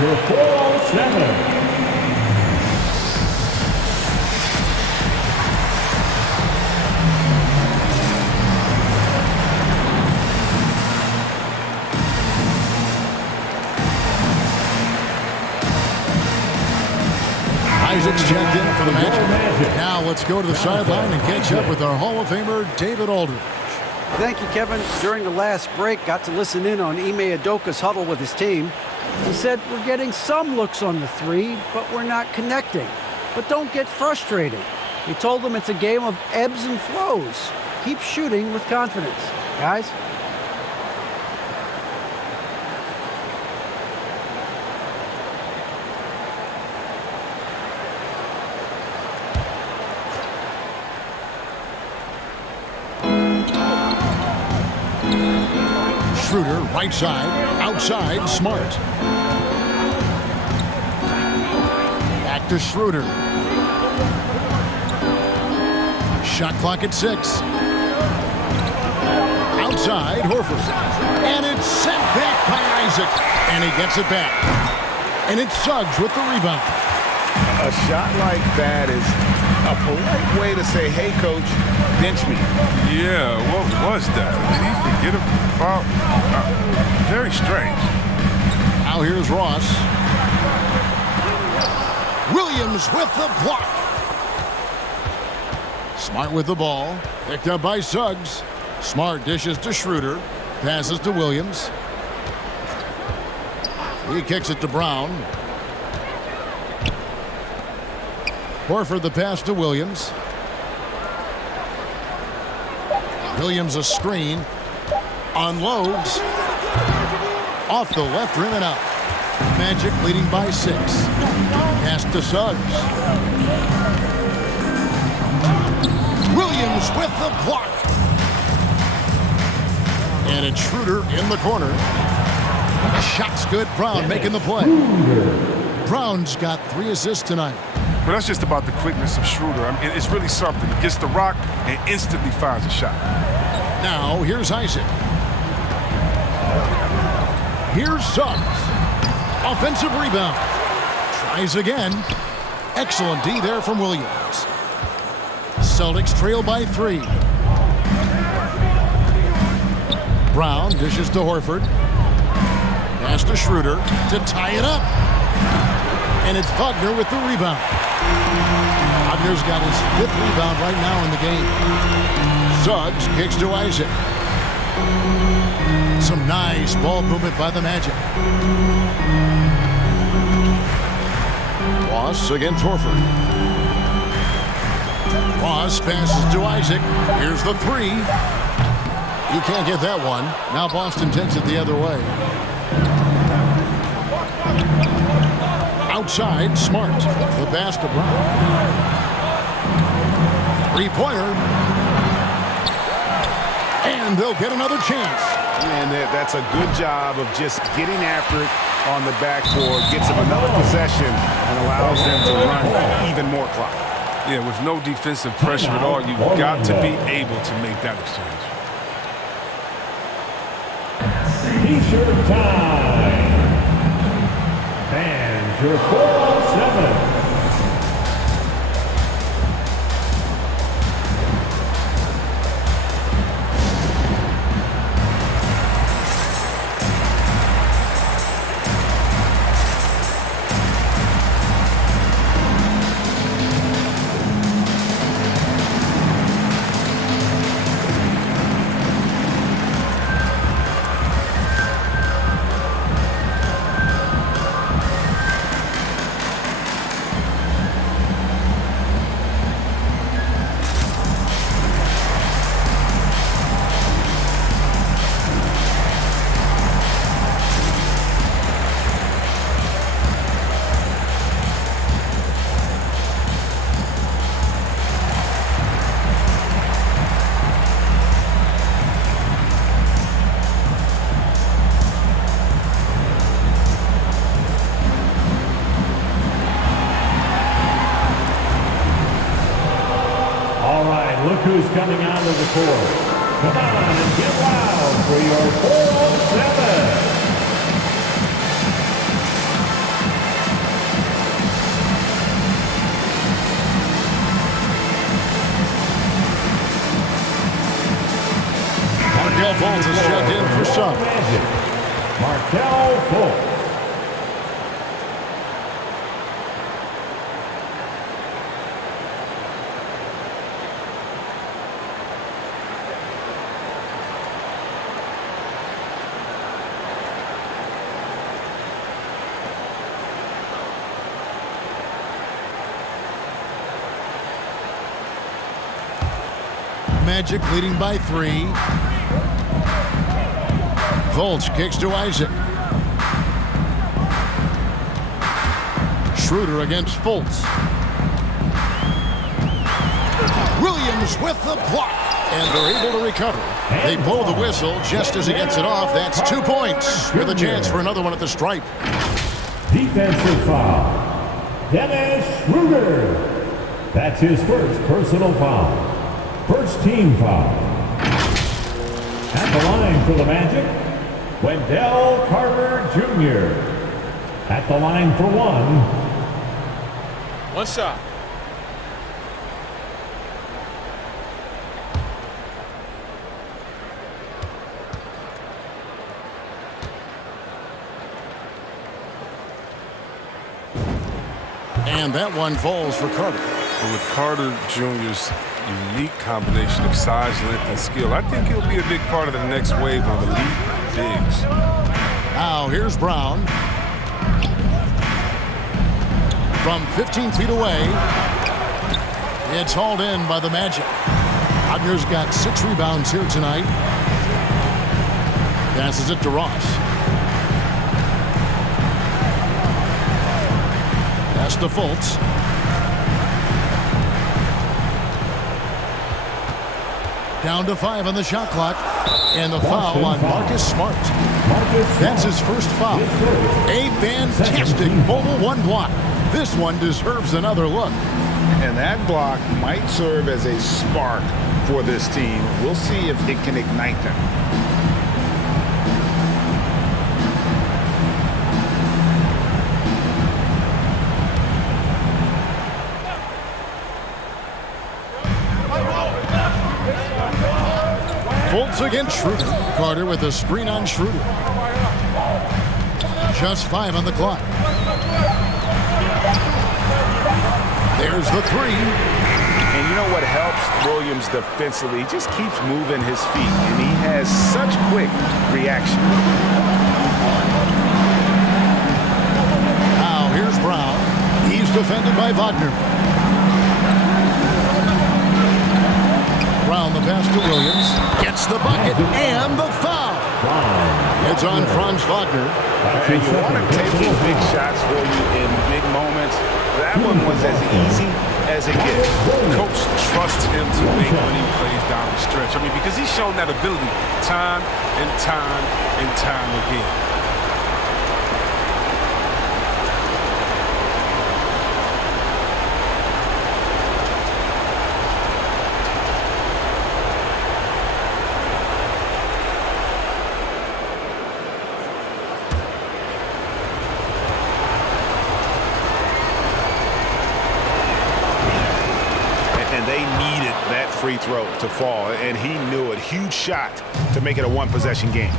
your 407. Isaac's checked in for the Magic. Now let's go to the sideline and catch up with our Hall of Famer, David Aldridge. Thank you, Kevin. During the last break, got to listen in on Ime Udoka's huddle with his team. He said, we're getting some looks on the three, but we're not connecting. But don't get frustrated. He told them it's a game of ebbs and flows. Keep shooting with confidence. Guys? Schroeder, right side, outside, Smart. Back to Schroeder. Shot clock at 6. Outside, Horford. And it's sent back by Isaac. And he gets it back. And it's Suggs with the rebound. A shot like that is a polite way to say, hey, coach, bench me. Yeah, what was that? Did he forget about? Very strange. Now here's Ross. Williams with the block. Smart with the ball. Picked up by Suggs. Smart dishes to Schroeder. Passes to Williams. He kicks it to Brown. Horford the pass to Williams. Williams a screen. Unloads. Off the left rim and out. Magic leading by 6. Pass to Suggs. Williams with the block. And it's Schroeder in the corner. The shot's good. Brown making the play. Brown's got 3 assists tonight. But that's just about the quickness of Schroeder. I mean, it's really something. He gets the rock and instantly finds a shot. Now, here's Isaac. Here's Suggs. Offensive rebound. Tries again. Excellent D there from Williams. Celtics trail by 3. Brown dishes to Horford. Pass to Schroeder to tie it up. And it's Wagner with the rebound. Wagner's got his 5th rebound right now in the game. Suggs kicks to Isaac. Some nice ball movement by the Magic. Ross against Horford. Ross passes to Isaac. Here's the 3. He can't get that one. Now Boston takes it the other way. Outside, Smart. The pass to Brown. 3-pointer. And they'll get another chance. And that's a good job of just getting after it on the backboard. Gets them another possession and allows them to run even more clock. Yeah, with no defensive pressure at all, you've got to be able to make that exchange. T-shirt time. And your 407. Look who's coming onto the court. Come on and get loud for your 407. Fultz is checked in for some. Markelle Fultz. Magic leading by 3. Fultz kicks to Isaac. Schroeder against Fultz. Williams with the block. And they're able to recover. They blow the whistle just as he gets it off. That's 2 points with a chance for another one at the stripe. Defensive foul. Dennis Schroeder. That's his first personal foul. First team foul. At the line for the Magic, Wendell Carter Jr. At the line for 1. One shot. And that one falls for Carter. But with Carter Jr.'s unique combination of size, length, and skill, I think he'll be a big part of the next wave of elite bigs. Now here's Brown. From 15 feet away. It's hauled in by the Magic. Wagner's got 6 rebounds here tonight. Passes it to Ross. Pass to Fultz. Down to 5 on the shot clock. And the foul on Marcus Smart. That's his first foul. A fantastic mobile 1 block. This one deserves another look. And that block might serve as a spark for this team. We'll see if it can ignite them. Fultz against Schroeder. Carter with a screen on Schroeder. Just 5 on the clock. There's the 3. And you know what helps Williams defensively? He just keeps moving his feet, and he has such quick reaction. Now here's Brown. He's defended by Wagner. Brown the pass to Williams. Gets the bucket and the foul. It's on Franz Wagner. And you want him taking big shots for you in big moments. That one was as easy as it gets. Coach trusts him to make when he plays down the stretch. I mean, because he's shown that ability time and time and time again. Free throw to fall, and he knew it. Huge shot to make it a 1-possession game.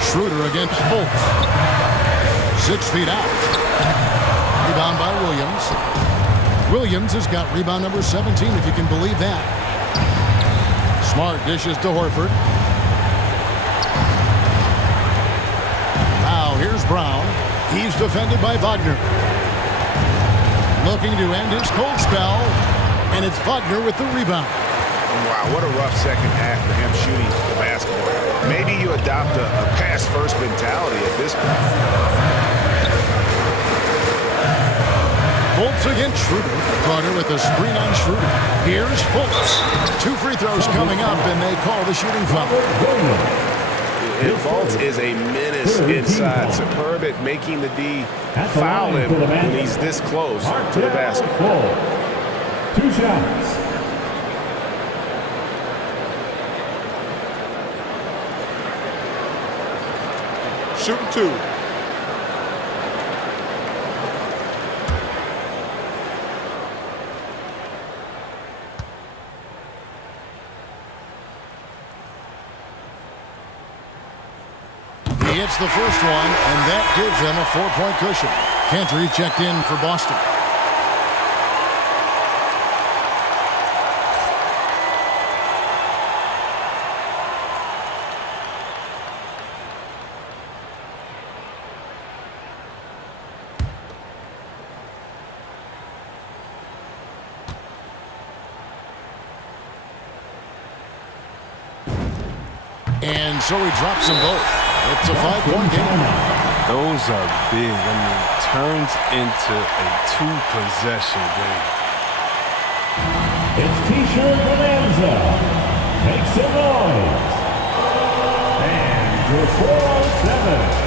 Schroeder against Fultz. 6 feet out. Rebound by Williams. Williams has got rebound number 17, if you can believe that. Smart dishes to Horford. Now here's Brown. He's defended by Wagner. Looking to end his cold spell, and it's Wagner with the rebound. Wow, what a rough second half for him shooting the basketball. Maybe you adopt a pass-first mentality at this point. Fultz against Schroeder. Carter with a screen on Schroeder. Here's Fultz. 2 free throws coming up, and they call the shooting foul. And Fultz is a menace inside. Superb at making the D foul him when he's this close to the basket. 2 shots. Shooting 2. the first one, and that gives them a 4-point cushion. Cantor checked in for Boston. And so he drops them both. It's a 5-point game. Those are big. I mean, turns into a 2-possession game. It's T-shirt Bonanza. Make some noise. And your 407.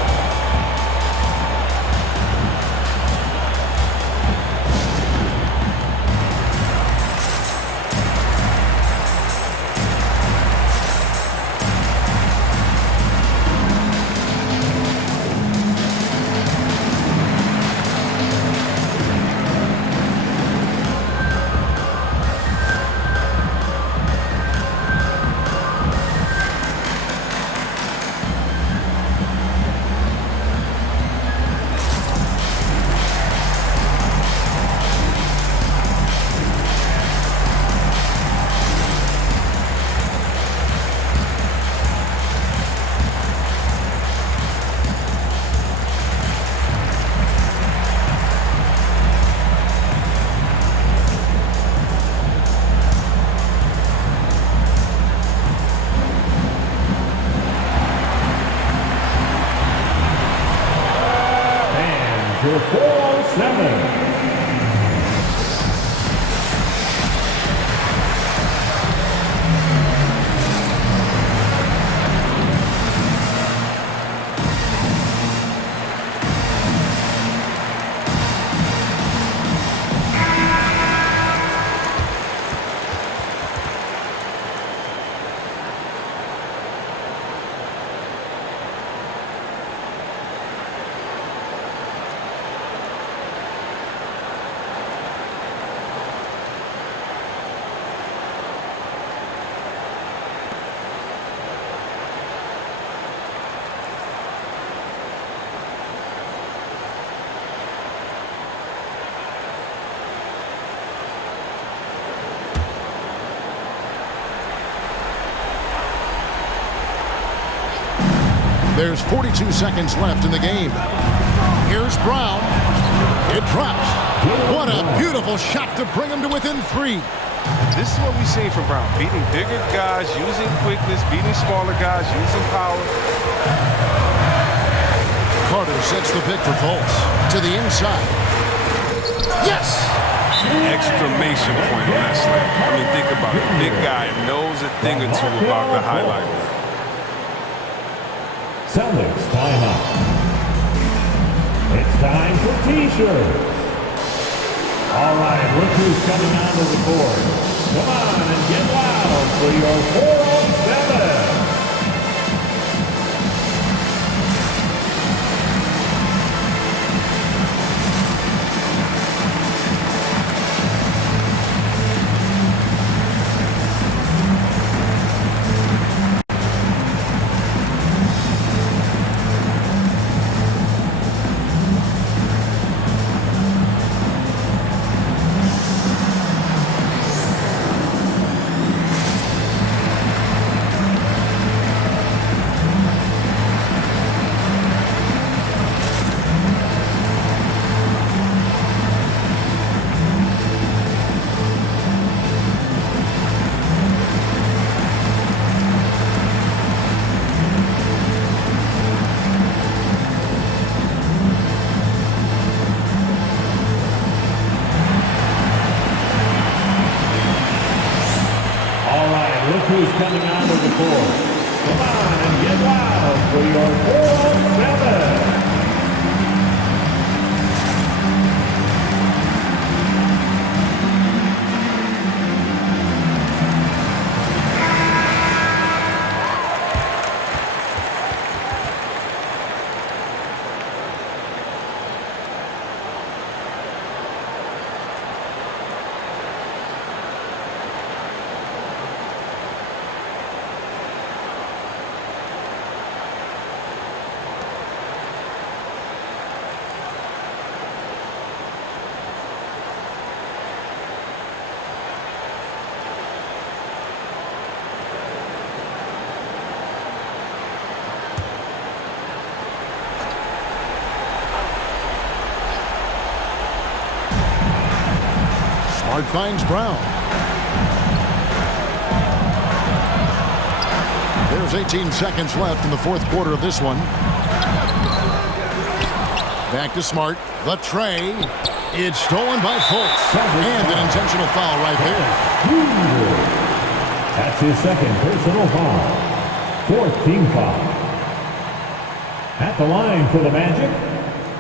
Your 407. There's 42 seconds left in the game. Here's Brown. It drops. What a beautiful shot to bring him to within 3. This is what we've seen from Brown. Beating bigger guys, using quickness, beating smaller guys, using power. Carter sets the pick for Fultz. To the inside. Yes! Exclamation point on that slam. I mean, think about it. Big guy knows a thing or two about the highlight. Celtics timeout. It's time for T-shirts. All right, look who's coming onto the board. Come on and get loud for your 407. Smart finds Brown. There's 18 seconds left in the fourth quarter of this one. Back to Smart. The tray. It's stolen by Fultz. And an intentional foul right there. That's his second personal foul. Fourth team foul. At the line for the Magic,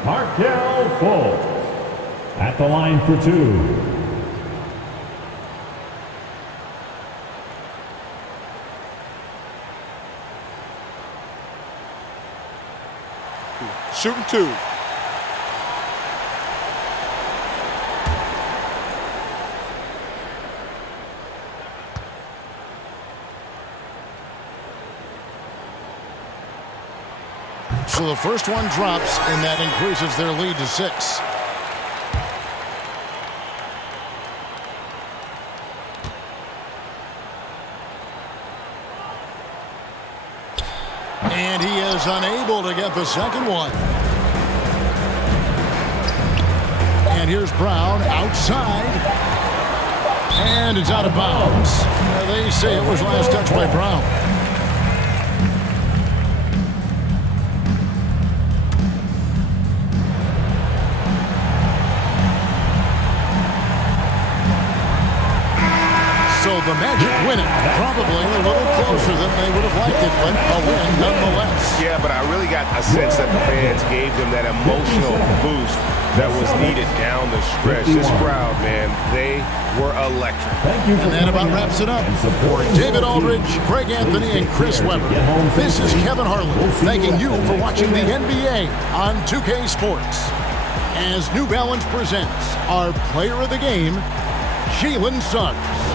Markelle Fultz. At the line for two. Shooting two. So the first one drops, and that increases their lead to 6. And he is unable to get the second one. And here's Brown outside. And it's out of bounds. They say it was last touched by Brown. So the Magic win it. Probably a little closer than they would have liked it, but a win nonetheless. Yeah, but I really got a sense that the fans gave them that emotional boost that was needed down the stretch. This crowd, man, they were electric. And that about wraps it up. For David Aldridge, Craig Anthony, and Chris Webber, this is Kevin Harlan thanking you for watching the NBA on 2K Sports. As New Balance presents our player of the game, Jalen Suggs.